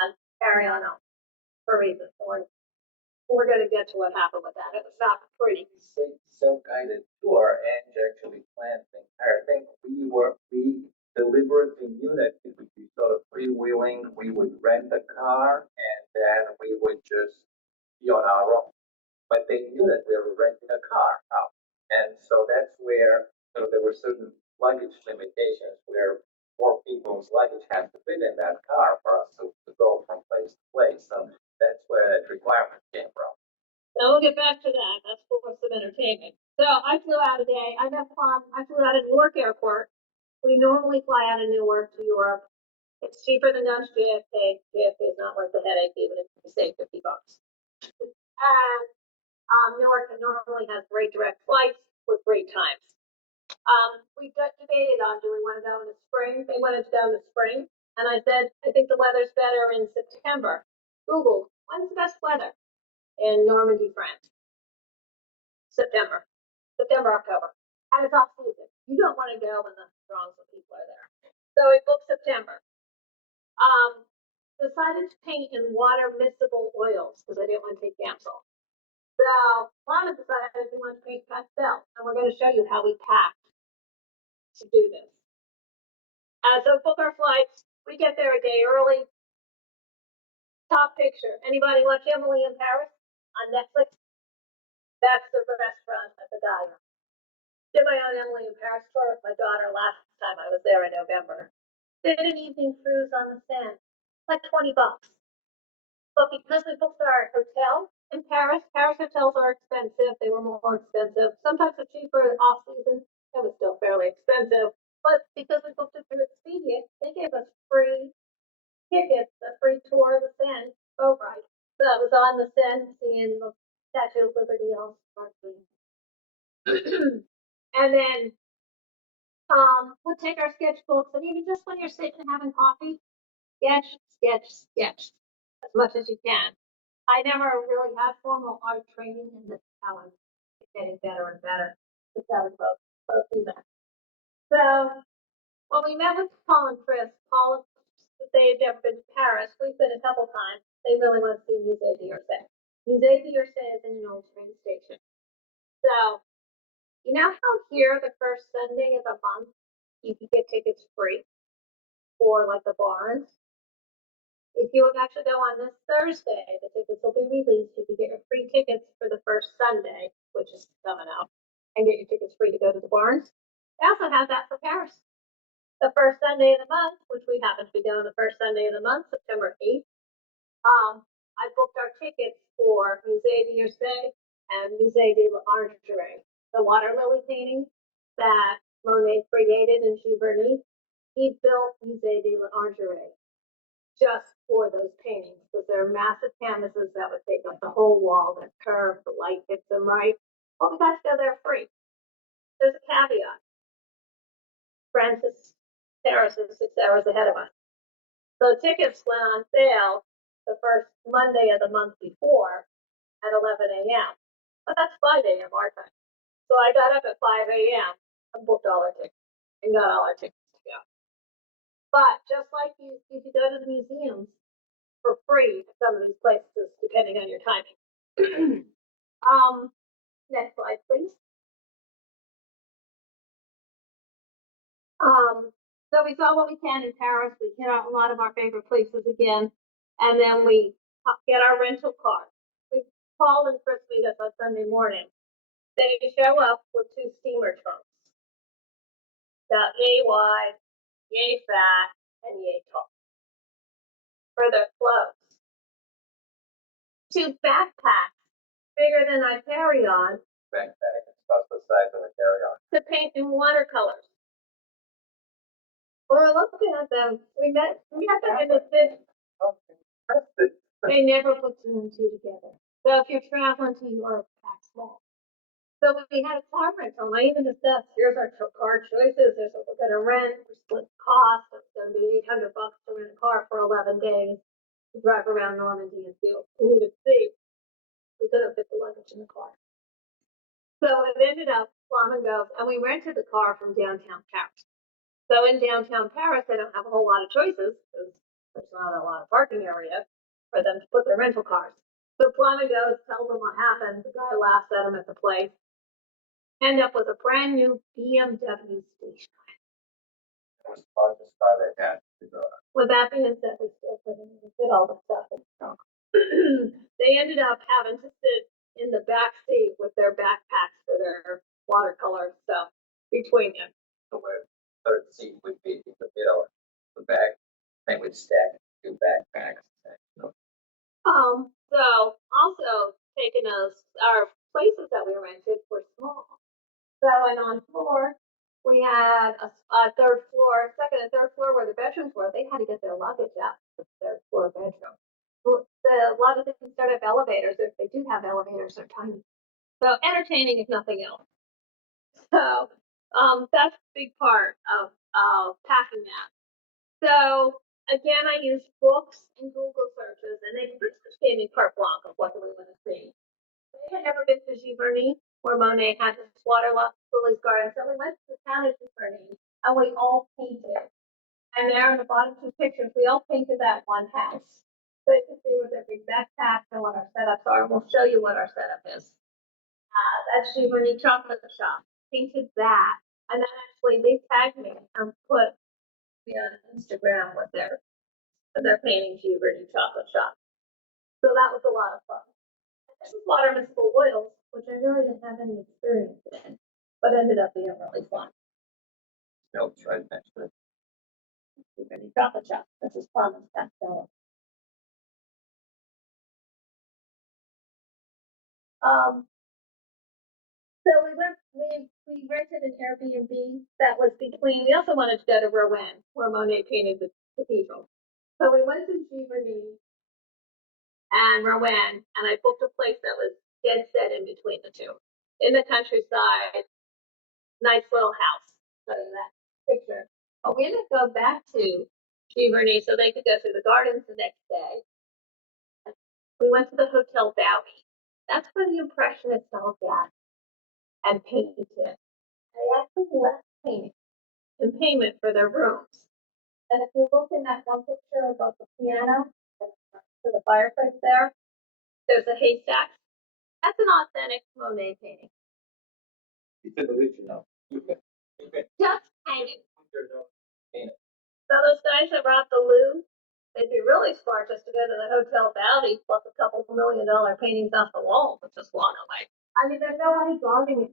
on carry on out for a reason. We're going to get to what happened with that. It was not pretty. Self-guided tour and actually planned the entire thing. We deliberately knew that it would be sort of freewheeling. We would rent a car and then we would just be on our own. But they knew that we were renting a car out. And so that's where there were certain luggage limitations where 4 people's luggage had to fit in that car for us to go from place to place. So that's where that requirement came from. So we'll get back to that. That's for some entertainment. So I flew out today. I flew out of Newark Airport. We normally fly out of Newark to Europe. It's cheaper than down to JFK. JFK is not worth the headache, even if you save $50. And Newark normally has great direct flights with great times. We debated on do we want to go in the spring? They wanted to go in the spring. And I said, I think the weather's better in September. Google, when's the best weather in Normandy, France? September, October. And it's off season. You don't want to go when the throngs of people are there. So we booked September. Decided to paint in water miscible oils because I didn't want to take Gamsol. So Lana decided we want to paint pastel, and we're going to show you how we packed to do this. So book our flights. We get there a day early. Top picture. Anybody watch Emily in Paris on Netflix? That's the restaurant at the diner. Did my own Emily in Paris tour with my daughter last time I was there in November. Did an evening cruise on the sand, like $20. But because we booked our hotel in Paris hotels are expensive. They were more expensive. Sometimes they're cheaper off season. It was still fairly expensive. But because we booked it through Expedia, on the Seine, seeing the Statue of Liberty all sparkling. And then, we'll take our sketchbooks, and even just when you're sitting and having coffee, sketch as much as you can. I never really had formal art training, and that's how I'm getting better and better. That's how we both do that. So when we met with Paul and Chris, Paul, they had never been to Paris. We've been a couple times. They really want to see Musée d'Orsay. Musée d'Orsay is in an old train station. So, you know how here the first Sunday of the month you could get tickets free for like the barns? If you would actually go on this Thursday, the tickets will be released. You can get your free tickets for the first Sunday, which is coming up, and get your tickets free to go to the barns. They also have that for Paris. The first Sunday of the month, which we happen to be going the first Sunday of the month, September 8th, I booked our tickets for Musée d'Orsay and Musée de l'Orangerie, the water lily painting that Monet created in Giverny. He built Musée de l'Orangerie just for those paintings, because they're massive canvases that would take up the whole wall, that curve, the light hits them right. Well, we got to go there free. There's a caveat. Francis Paris is 6 hours ahead of us. So tickets went on sale the first Monday of the month before at 11 a.m. But that's 5 a.m. our time. So I got up at 5 a.m. and booked all our tickets and got all our tickets to go. But just like you could go to the museums for free at some of these places, depending on your timing. Next slide, please. So we saw what we can in Paris. We hit out a lot of our favorite places again, and then we get our rental car. We call and Chris meet us on Sunday morning. They show up with 2 steamer trunks. Got yay wide, yay fat, and yay tall for their clothes. 2 backpacks bigger than I carry on. Backpack, it's about the size of a carry-on. To paint in watercolors. We're looking at them. We met them in the city. They never put 2 and 2 together. So if you're traveling to Europe, pack small. So we had a car rental. I even discussed, here's our car choices. Here's what we're going to rent. We're split cost. It's going to be $800 to rent a car for 11 days to drive around Normandy and see what we needed to see. We couldn't fit the luggage in the car. So it ended up, Plamen goes, and we rented the car from downtown Paris. So in downtown Paris, they don't have a whole lot of choices because there's not a lot of parking area for them to put their rental cars. So Plamen goes, tells them what happened. The guy laughs at him at the place. End up with a brand new BMW station. It was the largest car they had. With that being said, we still couldn't fit all the stuff in the trunk. They ended up having to sit in the back seat with their backpacks for their watercolor stuff between them. So where third seat would be in the middle, the back, they would stack 2 backpacks. So also taking us, our places that we rented were small. So and on floor, we had a third floor, second and third floor where the bedrooms were. They had to get their luggage out of the third floor bedroom. A lot of different startup elevators, if they do have elevators, are tiny. So entertaining if nothing else. So that's a big part of packing that. So again, I used books and Google searches, and they pretty much gave me carte blanche of what do we want to see. They had never been to Giverny, where Monet had his water lilies garden, so we went to the town of Giverny, and we all painted. And there in the bottom 2 pictures, we all painted that one house. So you can see with their big backpacks and what our setups are. We'll show you what our setup is. That's Giverny Chocolate Shop. Painted that. And then actually they tagged me and put me on Instagram with their painting Giverny Chocolate Shop. So that was a lot of fun. This is water miscible oils, which I really didn't have any experience in, but ended up being really fun. Notes right next to it. Giverny Chocolate Shop. This is Plamen's bestseller. So we rented an Airbnb that was between, we also wanted to go to Rouen, where Monet painted the cathedral. So we went to Giverny, and Rouen, and I booked a place that was dead set in between the two. In the countryside, nice little house, so in that picture. But we ended up going back to Giverny so they could go through the gardens the next day. We went to the Hotel Bowie. That's where the Impressionists all got and painted. They actually left painting in payment for their rooms. And if you look in that one picture above the piano, to the fireplace there, there's a haystack. That's an authentic Monet painting. It's an original. Just hanging. Painted. So those guys that robbed the Louvre, they'd be really smart just to go to the Hotel Bowie plus a couple $1 million paintings off the walls and just walk away. I mean, there's nobody driving it.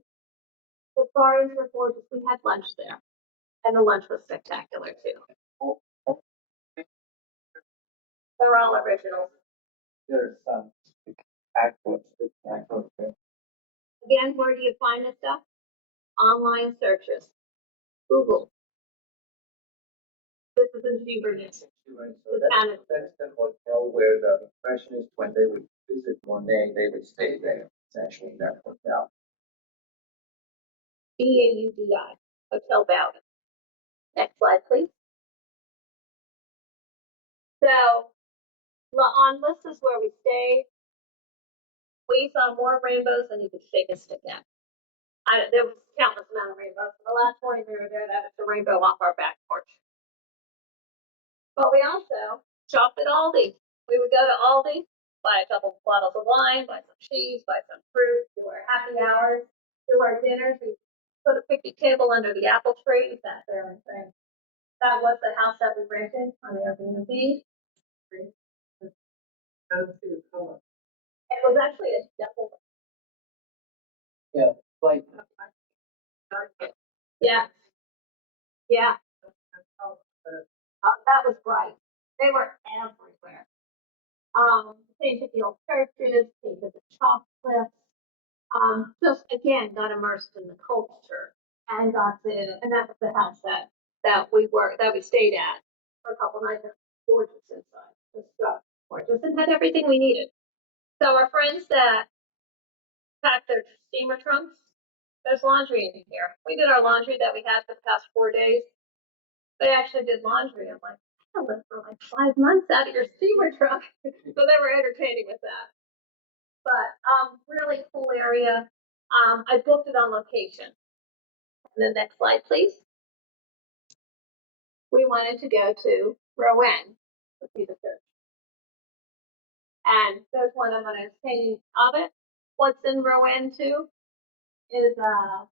The gardens were gorgeous. We had lunch there, and the lunch was spectacular too. They're all originals. There's some spectacular. Again, where do you find this stuff? Online searches. Google. This is in Giverny. So that's the hotel where the Impressionists, when they would visit Monet, they would stay there, essentially in that hotel. Baudi. Hotel Bowie. Next slide, please. So, on this is where we stayed. We saw more rainbows than you could shake a stick at. There was countless amount of rainbows. The last morning we were there, that was the rainbow off our back porch. But we also shopped at Aldi. We would go to Aldi, buy a couple bottles of wine, buy some cheese, buy some fruit, do our happy hours, do our dinners. We put a picnic table under the apple tree, sat there and drank. That was the house that we rented on Airbnb. It was actually a double. Yeah, like. Yeah. Yeah. That was bright. They were everywhere. Painted the old churches, painted the chalk cliffs. Just again got immersed in the culture and and that was the house that we stayed at for a couple nights. Gorgeous inside, just gorgeous, and had everything we needed. So our friends that packed their steamer trunks, there's laundry in here. We did our laundry that we had for the past 4 days. They actually did laundry. I'm like, I lived for like 5 months out of your steamer trunk. So they were entertaining with that. But really cool area. I booked it on location. And the next slide, please. We wanted to go to Rouen to see the church. And there's one of an painting of it. What's in Rouen too is a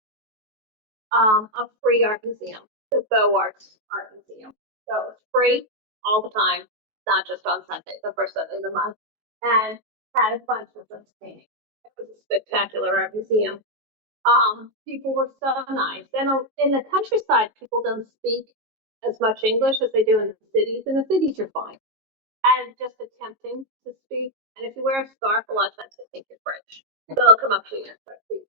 free art museum, the Beaux Arts Art Museum. So it's free all the time, not just on Sunday, the first Sunday of the month. And had a bunch of those paintings. It was a spectacular art museum. People were so nice. And in the countryside, people don't speak as much English as they do in the cities. In the cities, you're fine. And just attempting to speak. And if you wear a scarf, a lot of times they think you're French. So they'll come up to you and start speaking.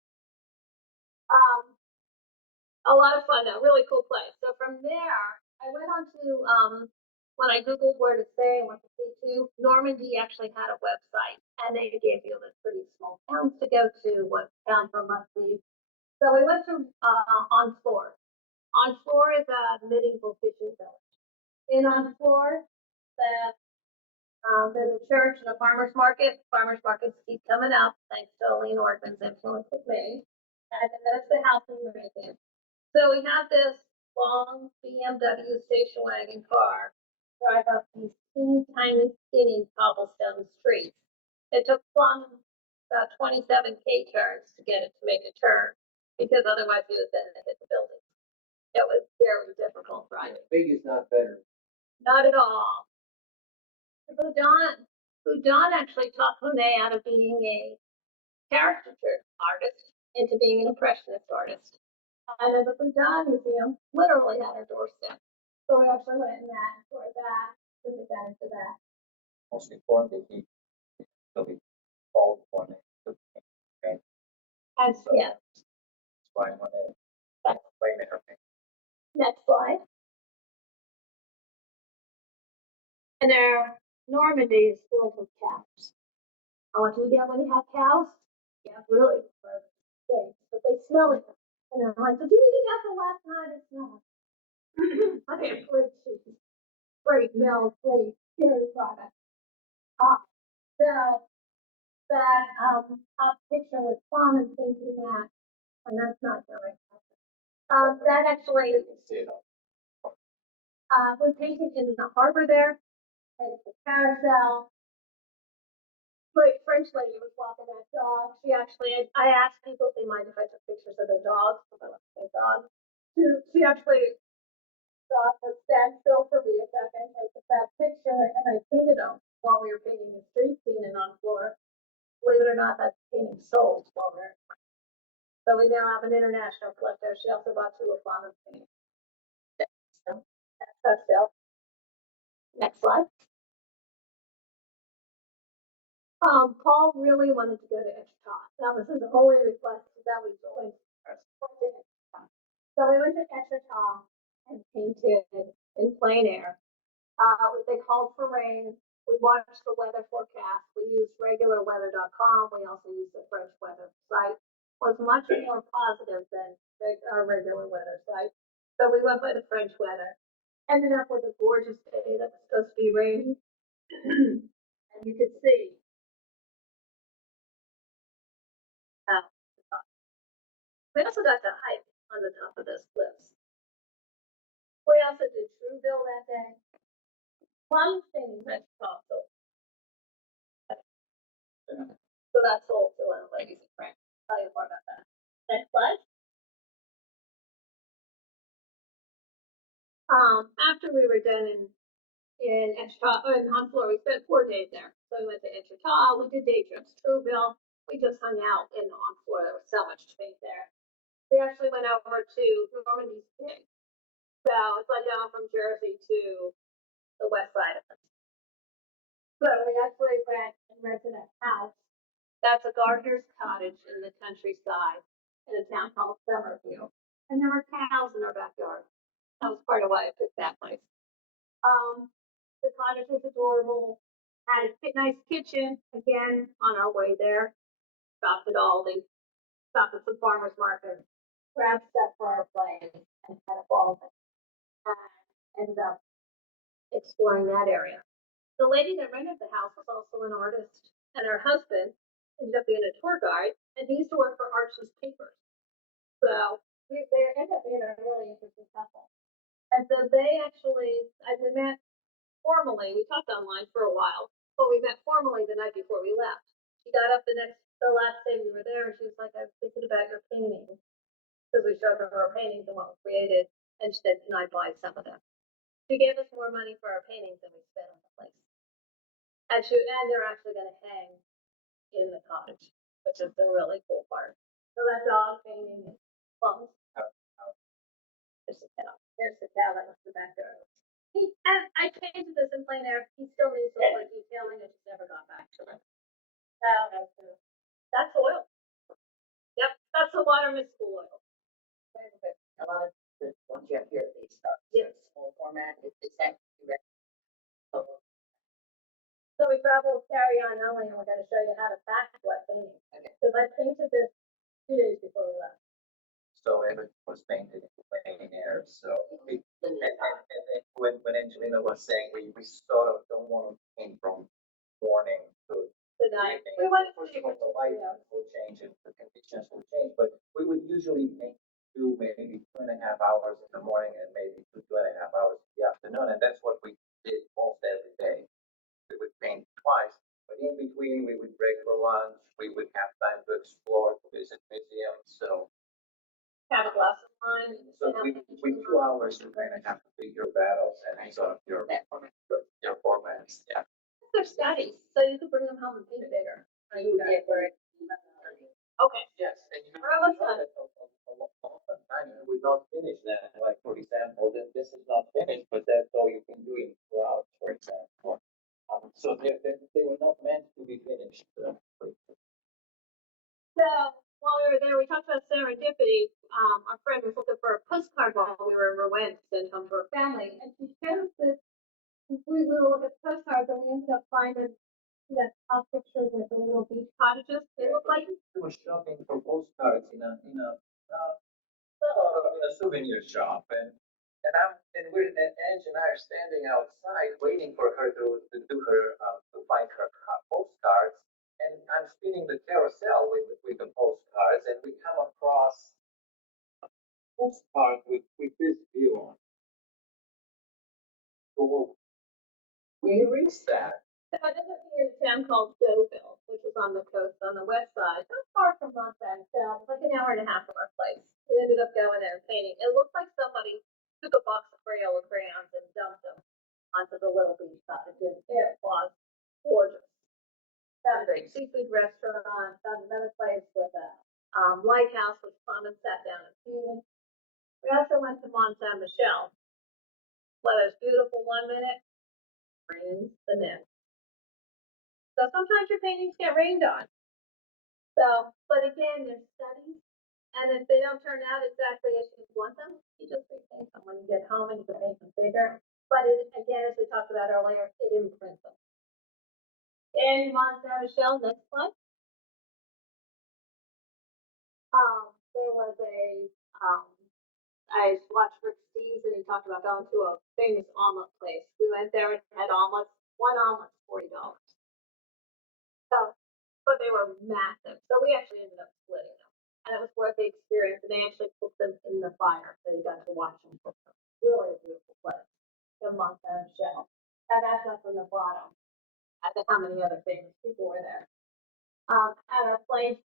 A lot of fun, though. Really cool place. So from there, I went on to, when I Googled where to stay and what to see to, Normandy actually had a website. And they gave you the pretty small towns to go to, what town from must leave. So we went to Honfleur. Honfleur is a medieval fishing village. In Honfleur, there's a church and a farmer's market. Farmer's markets keep coming up thanks to Elaine Ortman's influence with me. And then there's the house we were in. So we have this long BMW station wagon car drive up these teeny tiny skinny cobblestone streets. It took Plum about 27 K-turns to get it to make a turn because otherwise we would then hit the building. It was very difficult driving. Big is not better. Not at all. Houdon actually taught Monet out of being a caricature artist into being an impressionist artist. And the Houdon Museum literally had our doorstep. So we actually went in that, toured that, took it down to that. Most importantly, he really called one. And So yeah, that's why I want to explain everything. next slide. And our Normandy is filled with caps. Oh, do you get when you have cows? Yeah, really. But they smell it. And they're like, so do you eat apple last night? It's not. I have great cheese, great milk, great dairy products. So that picture with Plum and thinking that, and that's not the right. That actually, we painted in the harbor there, and it's a carousel. Great French lady was walking that dog. She actually, I asked people if they mind if I took pictures of their dogs, because I love my dogs. She actually got a stand still for me a second, I took that picture, and I painted them while we were painting the street scene in on floor. Believe it or not, that painting sold while we were. So we now have an international collector. She also bought two of Plum's paintings. So that's that still. Next slide. Paul really wanted to go to Etretat. That was his only request that we joined. So we went to Etretat and painted in plein air. They called for rain. We watched the weather forecast. We used regularweather.com. We also used the French weather site. It was much more positive than our regular weather site. So we went by the French weather. Ended up with a gorgeous day that was supposed to be raining. And you could see how we also got to hike on the top of those cliffs. We also did Trouville that day. One thing that's possible. So that's all to ladies and friends. I'll tell you more about that. Next slide. After we were done in Etretat, in Honfleur, we spent 4 days there. So we went to Etretat, we did day trips, Trouville. We just hung out in Honfleur. There was so much to paint there. We actually went over to Normandy's Pig. So it's like going from Jersey to the west side of it. So we actually went and rented a house. That's a gardener's cottage in the countryside in a town called Somerview. And there were cows in our backyard. That was part of why I picked that place. The cottage was adorable. Had a nice kitchen. Again, on our way there, stopped at Aldi, stopped at some farmers market, grabbed stuff for our plane, and had a ball. And ended up exploring that area. The lady that rented the house was also an artist, and her husband ended up being a tour guide, and he used to work for Archie's Papers. So they ended up being a really interesting couple. And so they actually, we met formally. We talked online for a while, but we met formally the night before we left. She got up the last day we were there, and she was like, "I was thinking about your painting," because we showed her our paintings and what we created, and she said, "Can I buy some of them?" She gave us more money for our paintings than we spent on the place. And they're actually going to hang in the cottage, which is the really cool part. So that dog painting is plums. There's the cow. There's the cow that was the backyard. I painted this in plein air. He still needs a little detailing. I just never got back to it. That's oil. Yep, that's the water mist oil. A lot of the ones you have here, they start Yes. small format. It's actually So we traveled carry on only, and we're going to show you how to pack wet painting. Because I painted this 2 days before we left. So everything was painted in plein air. So and then when Angelina was saying we sort of don't want to paint from morning to The night. evening. We went For sure, the light will change and the conditions will change, but we would usually paint maybe 2.5 hours in the morning and maybe 2.5 hours in the afternoon, and that's what we did most every day. We would paint twice, but in between we would break for lunch. We would have time to explore, to visit museums. So Have a glass of wine. so with 2 hours, you're going to have to pick your battles and sort of your formats. Yeah. They're studies, so you can bring them home and paint bigger. you get where it's Okay. Yes, and you We're almost done. time you would not finish that. Like for example, this is not finished, but that's all you can do in 2 hours, for example. So they were not meant to be finished. So while we were there, we talked about serendipity. Our friend was looking for a postcard while we were in Rouen to send home to her family, and she chose this. We were looking at postcards, and we ended up finding That top picture with the little beach cottages, they look like. I was shopping for postcards in a souvenir shop, and Angie and I are standing outside waiting for her to do her to find her postcards, and I'm spinning the carousel with the postcards, and we come across a postcard with this view on. So we reached that. So I ended up being in a town called Deauville, which is on the coast on the west side, not far from Montana, like an hour and a half from our place. We ended up going there and painting. It looked like somebody took a box of Crayola crayons and dumped them onto the little beach cottages. It was gorgeous. Found a great seafood restaurant, found another place with a lighthouse, which Plum and sat down and painted. We also went to Mont Saint Michel. Weather's beautiful one minute, rains the next. So sometimes your paintings get rained on. So, but again, they're studies, and if they don't turn out exactly as you want them, you just repaint them when you get home and you can make them bigger. But it, again, as we talked about earlier, it imprints them. And Mont Saint Michel, next slide. There was I watched Rick Steves and he talked about going to a famous omelet place. We went there and had omelets. One omelet's $40. So, but they were massive. So we actually ended up splitting them. And it was worth the experience. And they actually cooked them in the fire. So you got to watch them cook them. Really a beautiful place. The Mont Saint Michel. And that's up from the bottom. I think how many other famous people were there. At our place,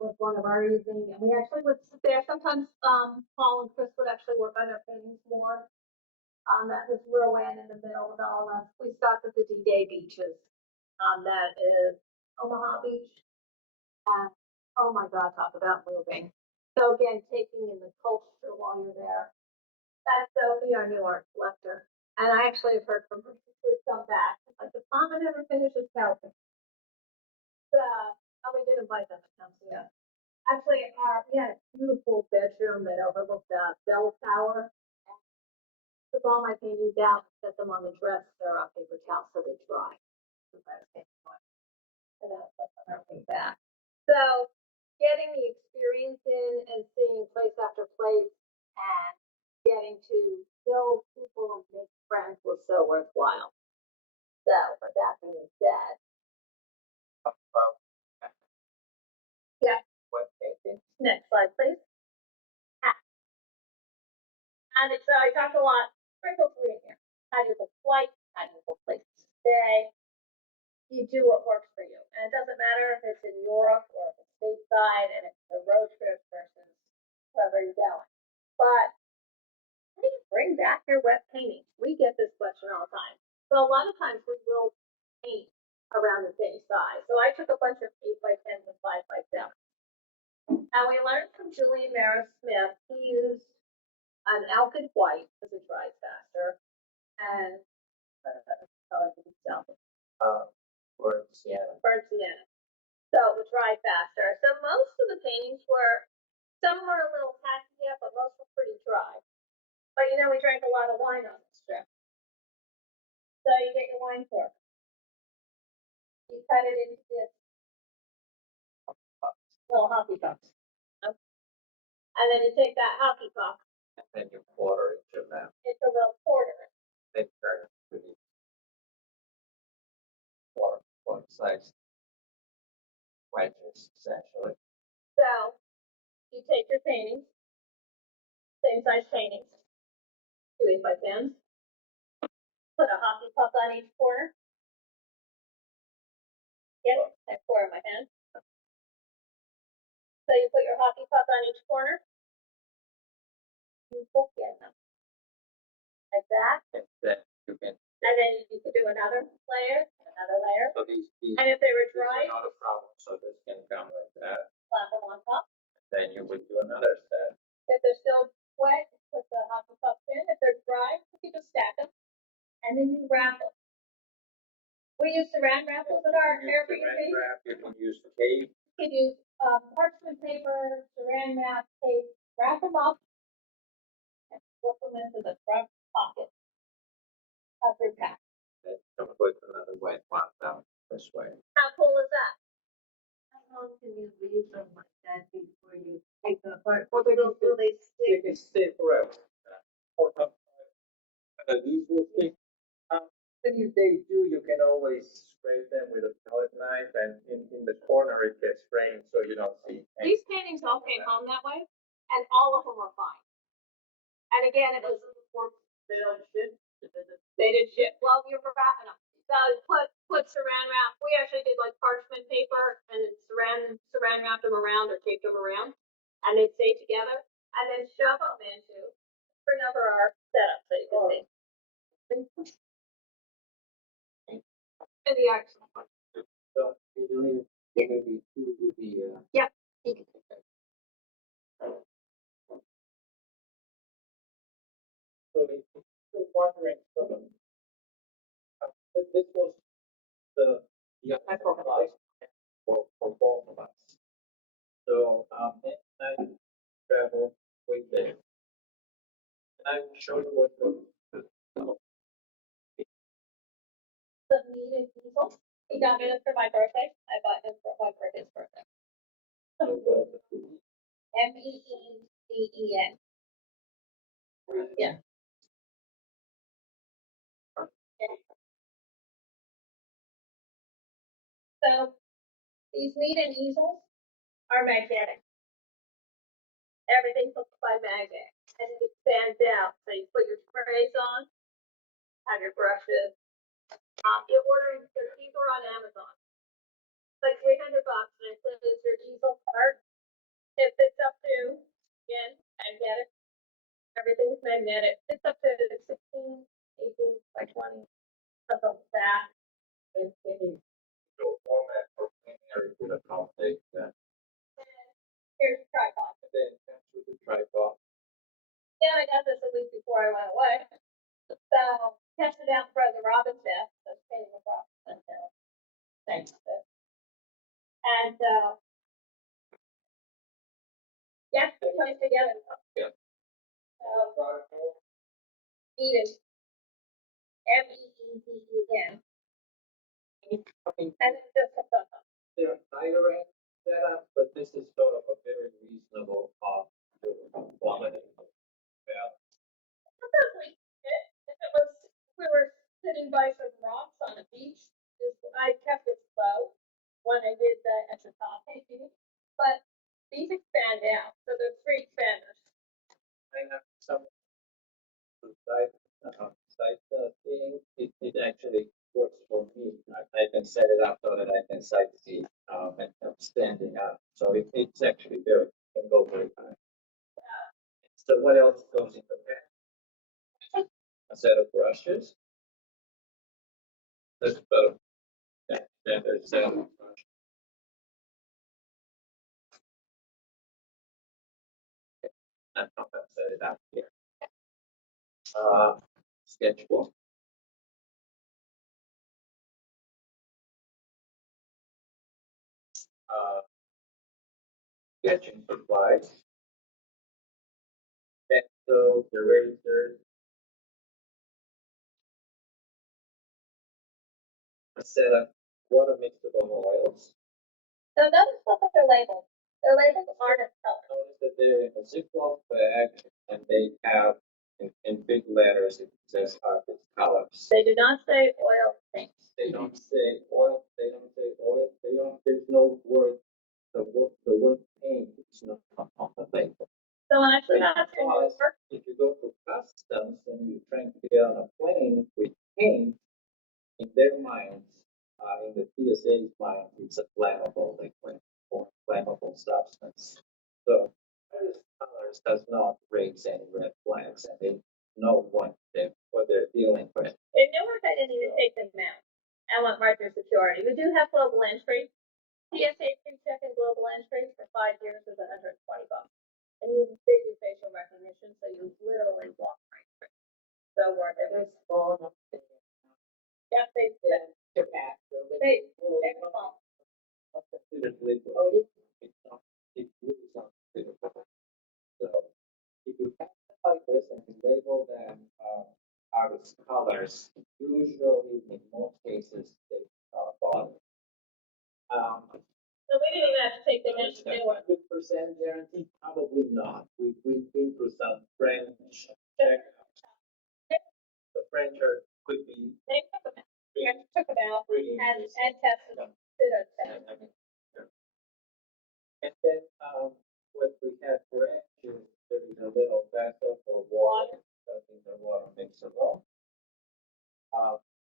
was one of our evening, and we actually would sit there. Sometimes, Paul and Chris would actually work on their paintings more. That was Rowan in the middle with all of us. We stopped at the D-Day beaches. That is Omaha Beach. And oh my God, talk about moving. So again, taking in the culture while you're there. That's Sophie, our new art collector. And I actually have heard from her since we've come back. Like, the mama never finishes helping. We did invite them to come see us. Actually, we had a beautiful bedroom that overlooked the bell tower. Took all my paintings out, set them on the dresser on paper towel so they dry. And then I put everything back. So, getting the experience in and seeing place after place and getting to know people and make friends was so worthwhile. So, with that being said, yeah. What painting? Next slide, please. And so I talked a lot, sprinkle through in here. How do you book flights? How do you book places to stay? You do what works for you. And it doesn't matter if it's in Europe or if it's stateside and it's a road trip versus wherever you're going. But how do you bring back your wet paintings? We get this question all the time. So a lot of times we will paint around the same size. So I took a bunch of 8x10s and 5x7. And we learned from Julian Maris Smith, he used an alkyd white because it dries faster, and Burnt sienna. burnt sienna. So it would dry faster. So most of the paintings were, some were a little tacky yet, but most were pretty dry. But you know, we drank a lot of wine on this trip. So you get your wine cork. You cut it into this little hockey pucks. And then you take that hockey puck. And then you quarter each of them. It's a little quarter. They turn to the one size wedges, essentially. So you take your paintings, same size paintings, 2 8x10s, put a hockey puck on each corner. Yep, I pour in my hand. So you put your hockey puck on each corner. You bookend them. Like that. And then you can. And then you could do another layer, another layer. So these And if they were these are dry, not a problem. So this can come like that. slap them on top. Then you would do another set. If they're still wet, put the hockey pucks in. If they're dry, you just stack them. And then you wrap them. We use saran wrap with our Airbnb. You can use tape. You can use parchment paper, saran wrap, tape, wrap them up, and slip them into the front pocket of your pack. Then you can put another wet one down. this way. How cool is that? How long can you leave them like that before you take them apart? Will they They stick? can stay forever. These will stick. And if they do, you can always scrape them with a palette knife, and in the corner it gets framed so you don't see. These paintings all came home that way, and all of them were fine. And again, it was, They don't shit. they did shit. Well, we were wrapping them. So put saran wrap. We actually did like parchment paper and then saran wrapped them around or taped them around, and they'd stay together. And then shove them into, bring over our setup so you can see. In the art. So you don't even maybe two with the. Yeah. So if you're wondering, this was the exercise for both of us. So and I travel with them, and I will show you what the The needed easel. He got me this for my birthday. I bought him for his birthday. MEEDEN. Yeah. So these Mead easels are magnetic. Everything's hooked by magnet, and it expands out. So you put your sprays on, have your brushes. You order the cheaper on Amazon. It's like $300, and it includes your easel part. It fits up to, again, magnetic. Everything's magnetic. It's up to 16, 18 by 20, something like that. any format for painting would accommodate that. And here's the tripod. And then with the tripod. Yeah, I got this a week before I went away. So tested out for the robin's nest. I was painting a robin's nest now. Thanks. And yeah, it comes together. Yeah. Eden. MEEDEN. And it's just a stuff. They're higher end setup, but this is sort of a very reasonable quality. Yeah. Sometimes we did. If it was, we were sitting by some rocks on a beach, I kept it slow when I did the at the top painting. But these expand out, so there's 3 expanders. I have some site thing. It actually works for me. I can set it up so that I can sightsee and I'm standing up. So it's actually very can go very high. So what else goes in the bag? A set of brushes. There's about there's 7 brushes. I'm not gonna set it up here. Sketchbook. Sketching supplies. Pencils, erasers. A set of water mixable oils. So notice what they're labeled. They're labeled artist color. Notice that they're in a Ziploc bag and they have in big letters it says artist colors. They do not say oil paints. They don't say oil. They don't say oil. They don't. There's no word. The word paint is not on the label. So actually, that's Because if you go to customs and you're trying to get on a plane with paint, in their minds, in the TSA's mind, it's a flammable liquid or flammable substance. So artist colors does not raise any red flags, and they know what they're dealing with. In Newark, I didn't even take them out. I went right through security. We do have global entry. TSA pre-check and global entry for 5 years is $120. And they do facial recognition, so you literally walk right through. So worth it. They're small enough to Yep, they pass. they were small. Considered liquid. Oh, it is. It's not. It really is not considered liquid. So if you have them like this and you label them artist colors, usually in most cases they bother. They mentioned they were. 100% guarantee, probably not. We've been through some French checkouts. The French could be. They took them out Pretty and interesting. tested them. Did a test. And then, what we have for action, there is a little vessel for water, something the water mixer well.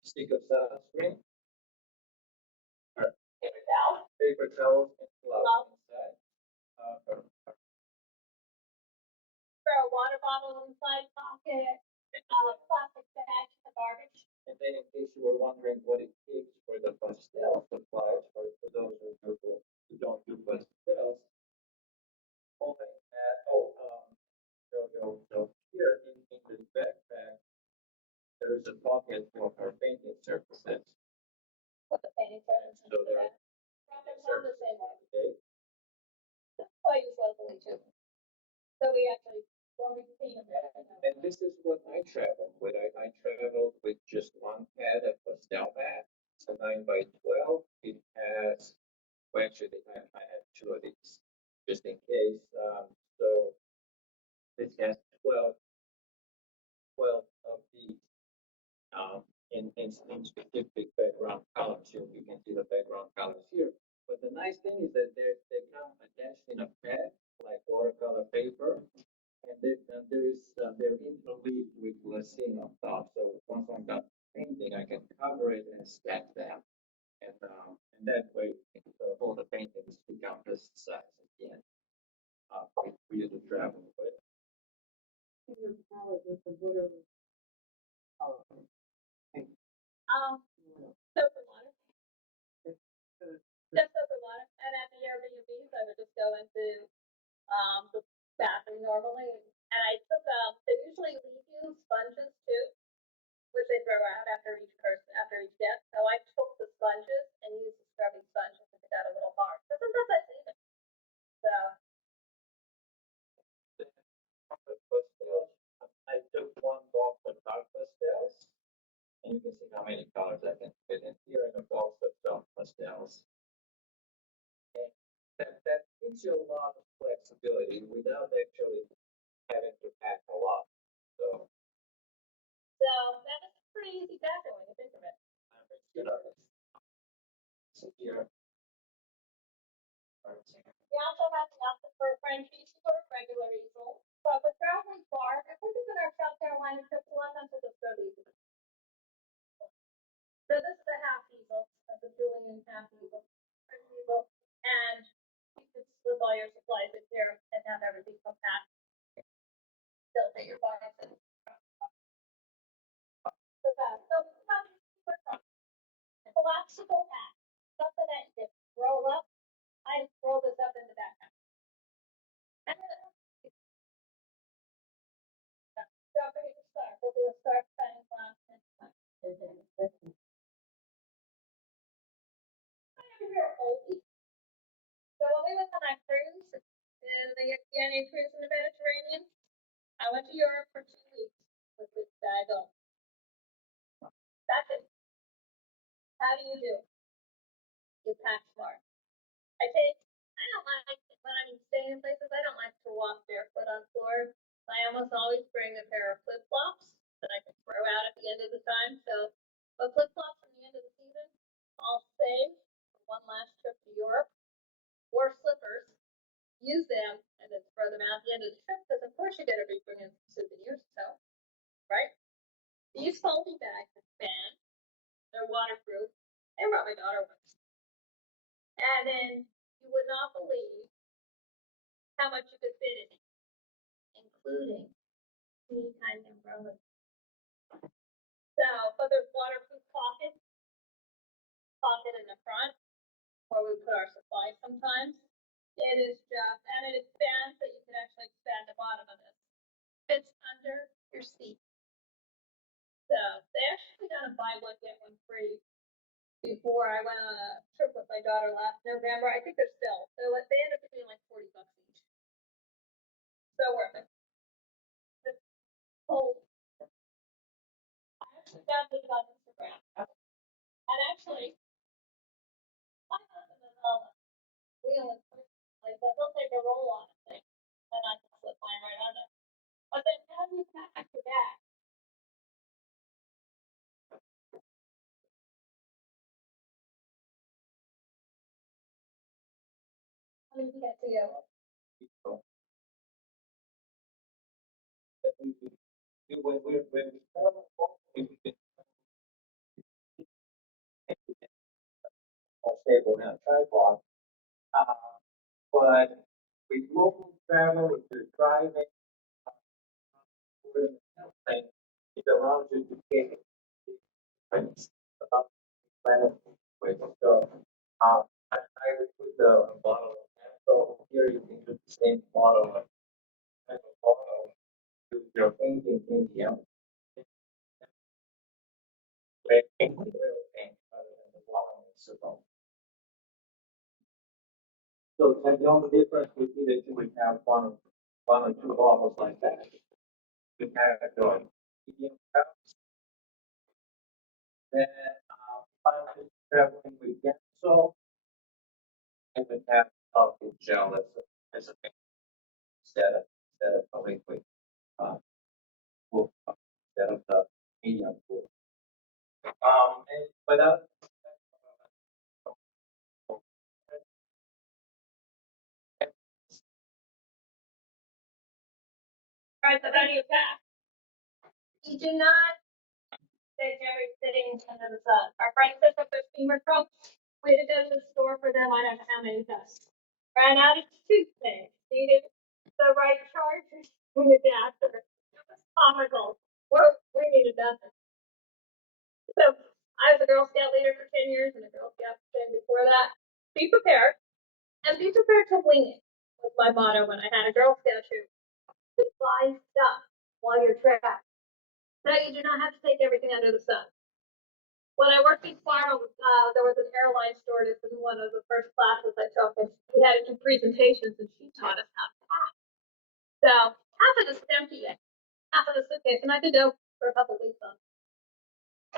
Stick of sunscreen, paper towels, and gloves inside. Throw a water bottle inside pocket, plastic bag in the garbage. And then in case you were wondering what it takes for the pastel supplies, for those who don't do pastels, only so here in this backpack, there is a pocket for our painting surfaces. What the painting service So for there that. are From the same way. okay. I use locally too. So we actually, when we paint them. And this is what I traveled with. I traveled with just one pad of pastel mat. It's a 9x12. It has, well, actually, I had two of these just in case. So this has 12 of these in specific background colors. Here you can see the background colors here. But the nice thing is that they come attached in a pad like watercolor paper. And they're interleaved with glassine on top. So once I'm done painting, I can cover it and stack them. And that way, all the paintings become this size again. For you to travel with. Your palette with the water. Soap and water. Just soap and water. And at the Airbnbs, I would just go into the bathroom normally, and I took they usually leave you sponges too, which they throw out after each guest. So I took the sponges and used the scrubbing sponges if it got a little hard. But sometimes I leave it. So Pastels. I took one box of dark pastels, and you can see how many colors I can fit in here in a box of dark pastels. And that gives you a lot of flexibility without actually having to pack a lot. So that was a pretty easy bathroom when you think of it. I'm a good artist. So here. We also have the option for a French easel or regular easel. But for traveling far, if we're doing our South Carolina trips, a lot of times we'll just go to easel. So this is a half easel, that's a Julian half easel, French easel, and you could slip all your supplies in here and have everything compact. Still take your box and. Collapsible pack, something that you can roll up. I roll this up in the backpack. And then don't forget your scarf. We'll do a scarf cutting class next time. You're oldie. So when we went on that cruise, in the Oceania cruise in the Mediterranean, I went to Europe for 2 weeks with this bag on. That's it. How do you do it? You pack smart. I don't like, when I'm staying in places, I don't like to walk barefoot on floors. I almost always bring a pair of flip-flops that I can throw out at the end of the time. So, but flip-flops at the end of the season, I'll save for one last trip to Europe. Or slippers, use them, and then throw them out at the end of the trip, because of course you're going to be bringing souvenirs, so, right? These folding bags expand. They're waterproof. I brought my daughter once. And then you would not believe how much you could fit in it, including teeny tiny umbrellas. So, but there's waterproof pocket in the front, where we put our supplies sometimes. It is just, and it expands, so you can actually expand the bottom of this. Fits under your seat. So they actually got a buy one get one free before I went on a trip with my daughter last November. I think they're still. So they ended up being like $40 each. So worth it. It's cold. I actually found this on Instagram. And actually, my husband is on Willingboro like a roll-on thing, and I can slip mine right on it. But then how do you pack your bag? How do you get to you? So, that we do when we travel, we can more stable than a tripod. But with local travel, if you're driving, and it allows you to get things about kind of way. So, I would put the bottle. So here you can do the same bottle and the bottle to your painting medium. Where paint will paint rather than the bottle itself. So the only difference would be that you would have one or two bottles like that. You have your medium cups. Then, if I'm traveling with Genso, I would have coffee gel as a thing instead of a liquid, wood, instead of the medium wood. But Right, so how do you pack? You do not take everything under the sun. Our friend picked up their steamer trunk. We had to go to the store for them. I don't know how many times. Ran out of toothpaste. Needed the right chargers for the adapter. It was comical. We needed nothing. So I was a Girl Scout leader for 10 years and a Girl Scout before that. Be prepared and be prepared to wing it was my motto when I had a Girl Scout troop. Buy stuff while you're trapped. So you do not have to take everything under the sun. When I worked in Fargo, there was an airline stewardess in one of the first classes I took, and we had to do presentations, and she taught us how to pack. So half of it's empty, half of the suitcase, and I could go for a couple weeks on.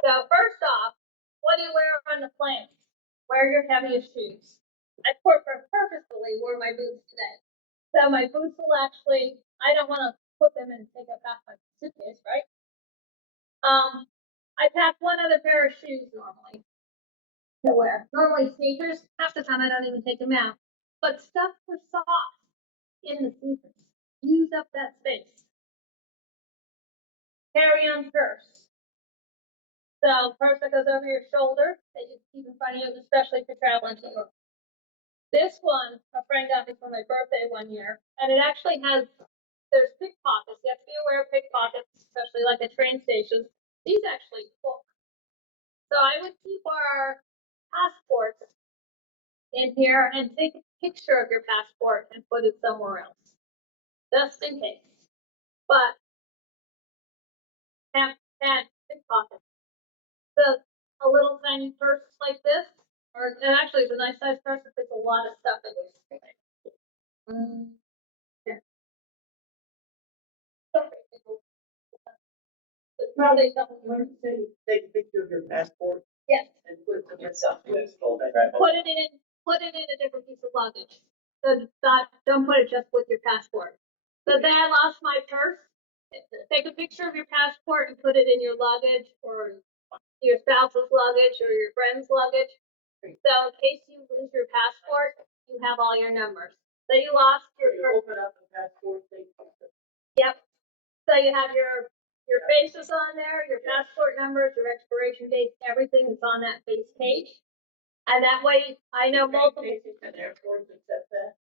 So first off, what do you wear on the plane? Wear your heaviest shoes. I purposefully wore my boots today. So my boots will actually, I don't want to put them and take up half my suitcase, right? I pack one other pair of shoes normally to wear. Normally sneakers, half the time I don't even take them out. But stuff for socks in the sneakers. Use up that space. Carry on purse. So purse that goes over your shoulder that you keep in front of you, especially if you're traveling to Europe. This one, a friend got me for my birthday one year, and it actually has, there's pickpockets. You have to be aware of pickpockets, especially like at train stations. These actually hook. So I would keep our passports in here and take a picture of your passport and put it somewhere else, just in case. But have pickpockets. So a little tiny purse like this, or and actually it's a nice size purse that fits a lot of stuff in it. Yeah. It's probably something you want to say. Take a picture of your passport Yes. and put it on yourself. Put it in a different piece of luggage. So don't put it just with your passport. So then I lost my purse. Take a picture of your passport and put it in your luggage or your spouse's luggage or your friend's luggage. So in case you lose your passport, you have all your numbers. So you lost your purse. Open up the passport, take a picture. Yep. So you have your faces on there, your passport numbers, your expiration dates, everything is on that face page. And that way I know multiple. And airports accept that.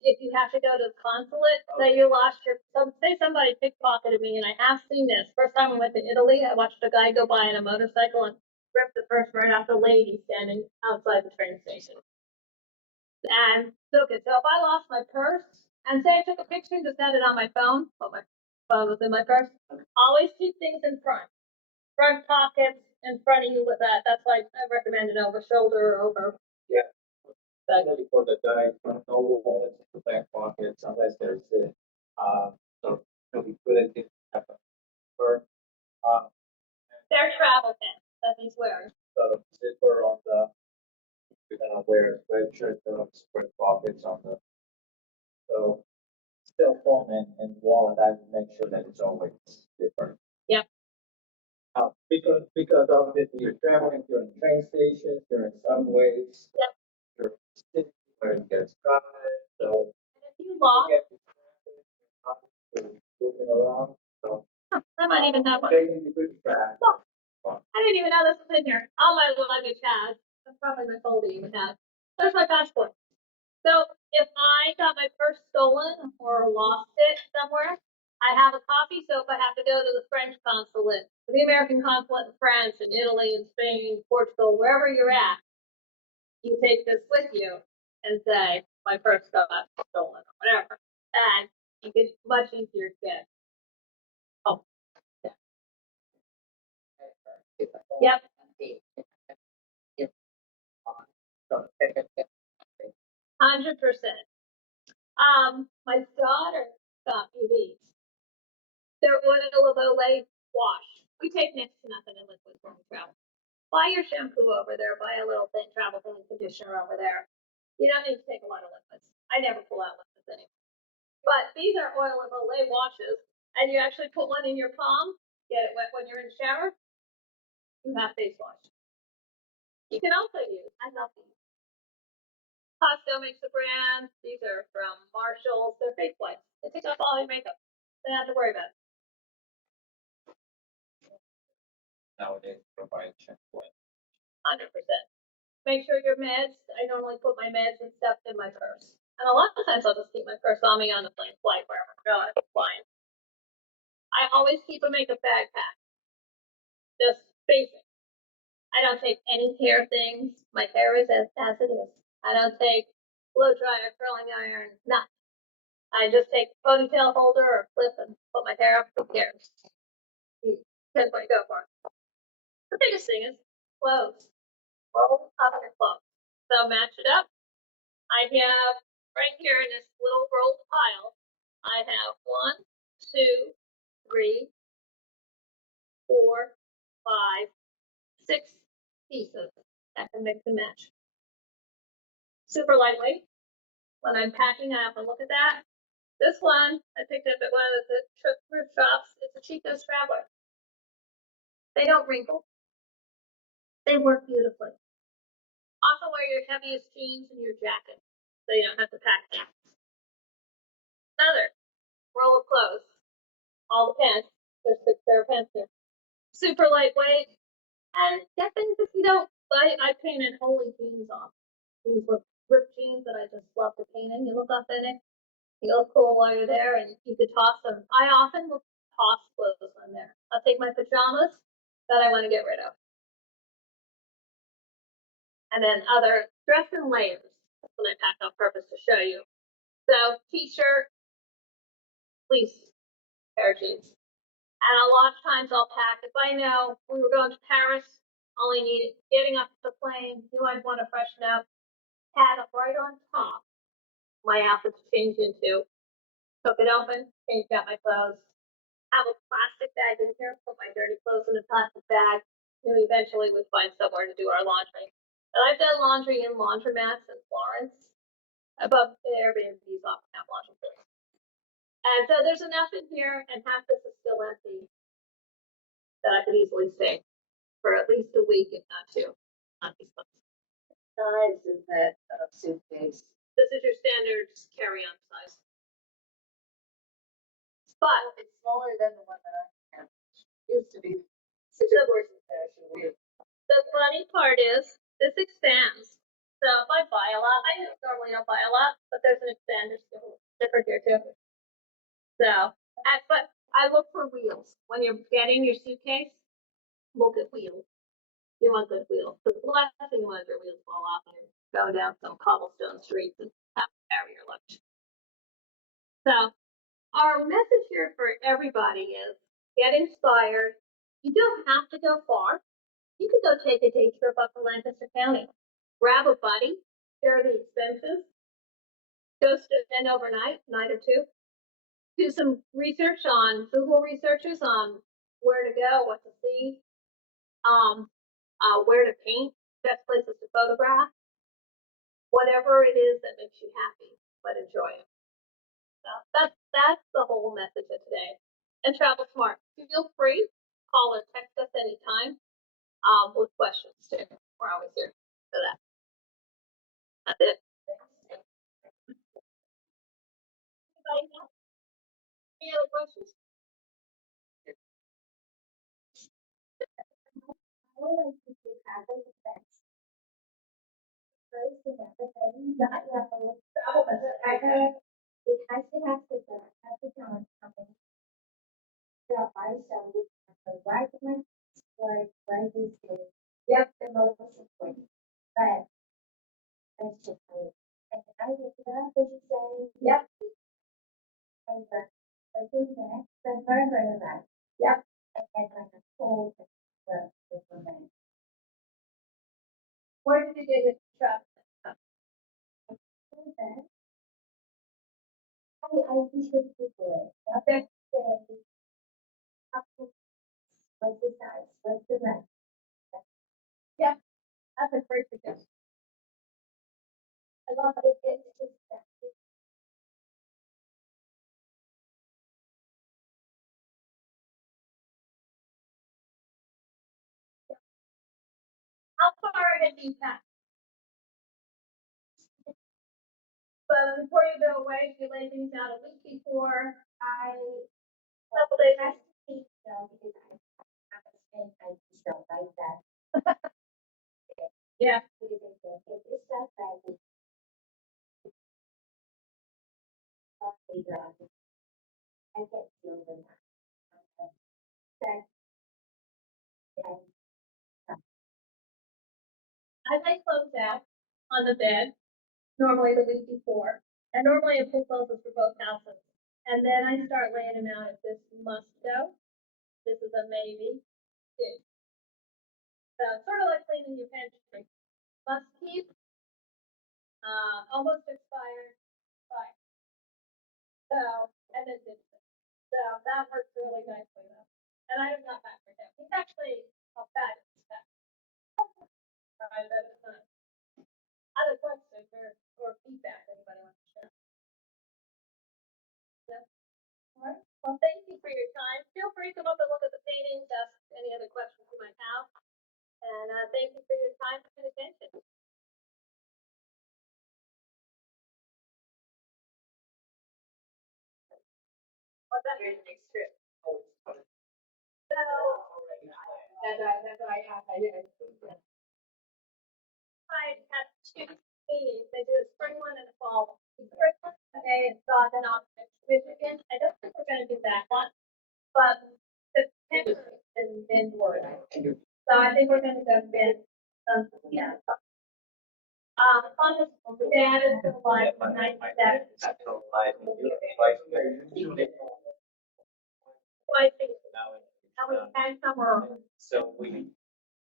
If you have to go to the consulate, say you lost your, say somebody pickpocketed me, and I have seen this. First time I went to Italy, I watched a guy go by on a motorcycle and rip the purse right off the lady standing outside the train station. And took it. So if I lost my purse, and say I took a picture and just had it on my phone, but my phone was in my purse, always keep things in front pockets in front of you with that. That's why I recommend it over shoulder or over. Yeah. Especially for the guys who know wallets in the back pockets, unless there's a, so we put it in for, Their travel pants that he's wearing. sort of zipper on the, you're gonna wear a sweatshirt, sort of spread pockets on the So still phone and wallet, I would make sure that it's always different. Yep. Because obviously you're traveling, you're in train stations, you're in subways. Yep. You're in cities where it gets crowded, so. And if you lost, You get distracted, you're moving around, so. I might even have one. Taking the good track. Look, I didn't even know this was in here. All my luggage has. That's probably my folder even has. There's my passport. So if I got my purse stolen or lost it somewhere, I have a copy. So if I have to go to the French consulate, the American consulate in France and Italy and Spain, Portugal, wherever you're at, you take this with you and say, my purse got stolen or whatever. And you can much easier get. Oh, yep. 100%. My daughter got me these. They're oil of Olay wash. We take next to nothing in liquid when we travel. Buy your shampoo over there. Buy a little thin travel thin conditioner over there. You don't need to take a lot of liquids. I never pull out liquids anymore. But these are oil of Olay washes, and you actually put one in your palm. Get it wet when you're in the shower. You have face wash. You can also use. I love these. Costco makes the brand. These are from Marshalls. They're face wipes. They take off all your makeup. They don't have to worry about it. Nowadays provide shampoo. 100%. Make sure your meds. I normally put my meds and stuff in my purse. And a lot of times I'll just keep my purse on me on the plane flight wherever I'm going. I'm flying. I always keep a makeup bag packed. Just basic. I don't take any hair things. My hair is as it is. I don't take blow dryer, curling iron, nothing. I just take a ponytail holder or clip and put my hair up. Who cares? Depends what you go for. The biggest thing is clothes. Roll up your clothes. So match it up. I have right here in this little rolled pile, I have 1, 2, 3, 4, 5, 6 pieces that can mix and match. Super lightweight. When I'm packing, I have to look at that. This one I picked up at one of the thrift shops. It's a Chico's Traveler. They don't wrinkle. They work beautifully. Also wear your heaviest jeans and your jacket, so you don't have to pack that. Another roll of clothes. All the pants. There's 6 pair of pants here. Super lightweight. And get things if you don't. I painted holy jeans on. These look ripped jeans that I just love to paint in. You look authentic. You look cool while you're there, and you could toss them. I often will toss clothes on there. I'll take my pajamas that I want to get rid of. And then other dress in layers. That's what I packed on purpose to show you. So t-shirt, fleece, pair of jeans. And a lot of times I'll pack, if I know we were going to Paris, only needed getting off the plane, you might want to freshen up, had up right on top my outfit to change into. Took it open, changed out my clothes. Have a plastic bag in here, put my dirty clothes in a plastic bag. And eventually we'd find somewhere to do our laundry. And I've done laundry in laundromats in Florence. Above the Airbnbs often have laundry rooms. And so there's enough in here, and half this is still empty, that I could easily stay for at least a week, if not 2, on these books. Size is that suitcase? This is your standard carry-on size. But It's smaller than the one that I have. Used to be 6 fashion weird. the funny part is, this expands. So if I buy a lot, I normally don't buy a lot, but there's an expander zipper here too. So, but I look for wheels. When you're getting your suitcase, look at wheels. You want good wheels. The last thing you want is your wheels fall off and you're going down some cobblestone streets and have to carry your lunch. So, our message here for everybody is get inspired. You don't have to go far. You could go take a day trip up to Lancaster County. Grab a buddy, share the expenses, go spend overnight, night or 2. Do some research on Google researches on where to go, what to see, where to paint, best places to photograph, whatever it is that makes you happy, but enjoy it. So that's the whole message of today. And travel smart. Feel free, call or text us anytime, with questions too. We're always here for that. That's it. Anybody else? Any other questions? I would like to do travel events. First and everything, not travel events. I have, it has to have to go, has to come company. There are some, the right one, where this is, yep, the most important. But, that's just how it, and I think that what you say, yep. And I think that's very right. Yep. And like a whole, the, Where did you get it travel? okay. I usually Google it. Okay. Say, what's the size? What's the length? Yeah, that's a great suggestion. I love it. It's just that. How far ahead do you pack? But before you go away, do you lay things out a week before? Couple days. Has to be, because I have a spin, I just don't like that. Yeah. Because if it's stuff that we I get feel the that, I lay clothes out on the bed, normally the week before, and normally I pull clothes for both houses. And then I start laying them out. If this must go, this is a maybe. Yeah. So sort of like cleaning your pantry. Must keep, almost expired, fine. So, and then this. So that works really nicely though. And I am not back for him. He's actually a fabulous cat. Right, that is not. Other questions or feedback anybody wants to share? No? All right. Well, thank you for your time. Feel free to come up and look at the paintings, ask any other questions you might have. And thank you for your time and attention. What's that? Your next trip. So, That's why I didn't. I have two meetings. They do a spring one and a fall one. The spring one, okay, it's got an option, Michigan. I don't think we're gonna do that one, but the picture is in Word. So I think we're gonna go with, yeah. On the dad is the one, 97. Twice a year. And we had somewhere. So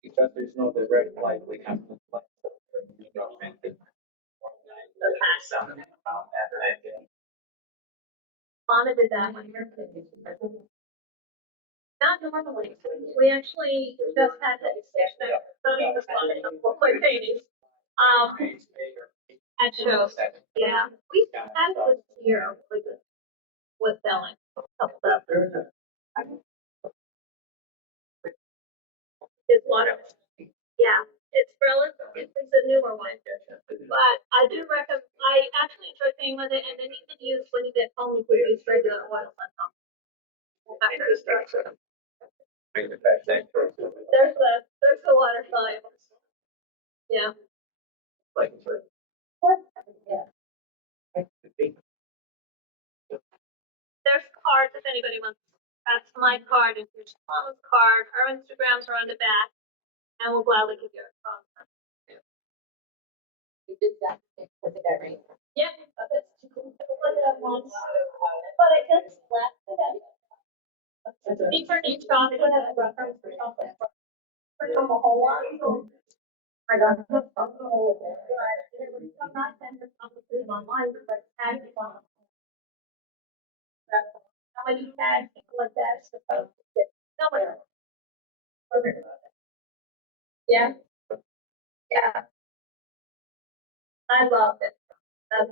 because there's no direct flight, we have to fly. Mama did that one year. Not normally. We actually just had that discussion. We're quite paintings. At shows. Yeah. We had it this year with selling. It's water. Yeah. It's relative. It's a newer one. But I do recommend, I actually enjoy painting with it, and then you can use, when you get home, you can use regular oil on top. There's the water soluble. Yeah. yeah. There's cards if anybody wants. That's my card, and here's Mama's card. Her Instagrams are on the back, and we'll gladly give you a phone. We did that, was it that right? Yeah, that's too cool. I looked it up once, but I just left it at. These are neat chocolate reference for chocolate. For a whole lot. I got it. I'm not sending this online, but tag it on. How many tags, people like that, supposed to get somewhere. Yeah. Yeah. I love it. That's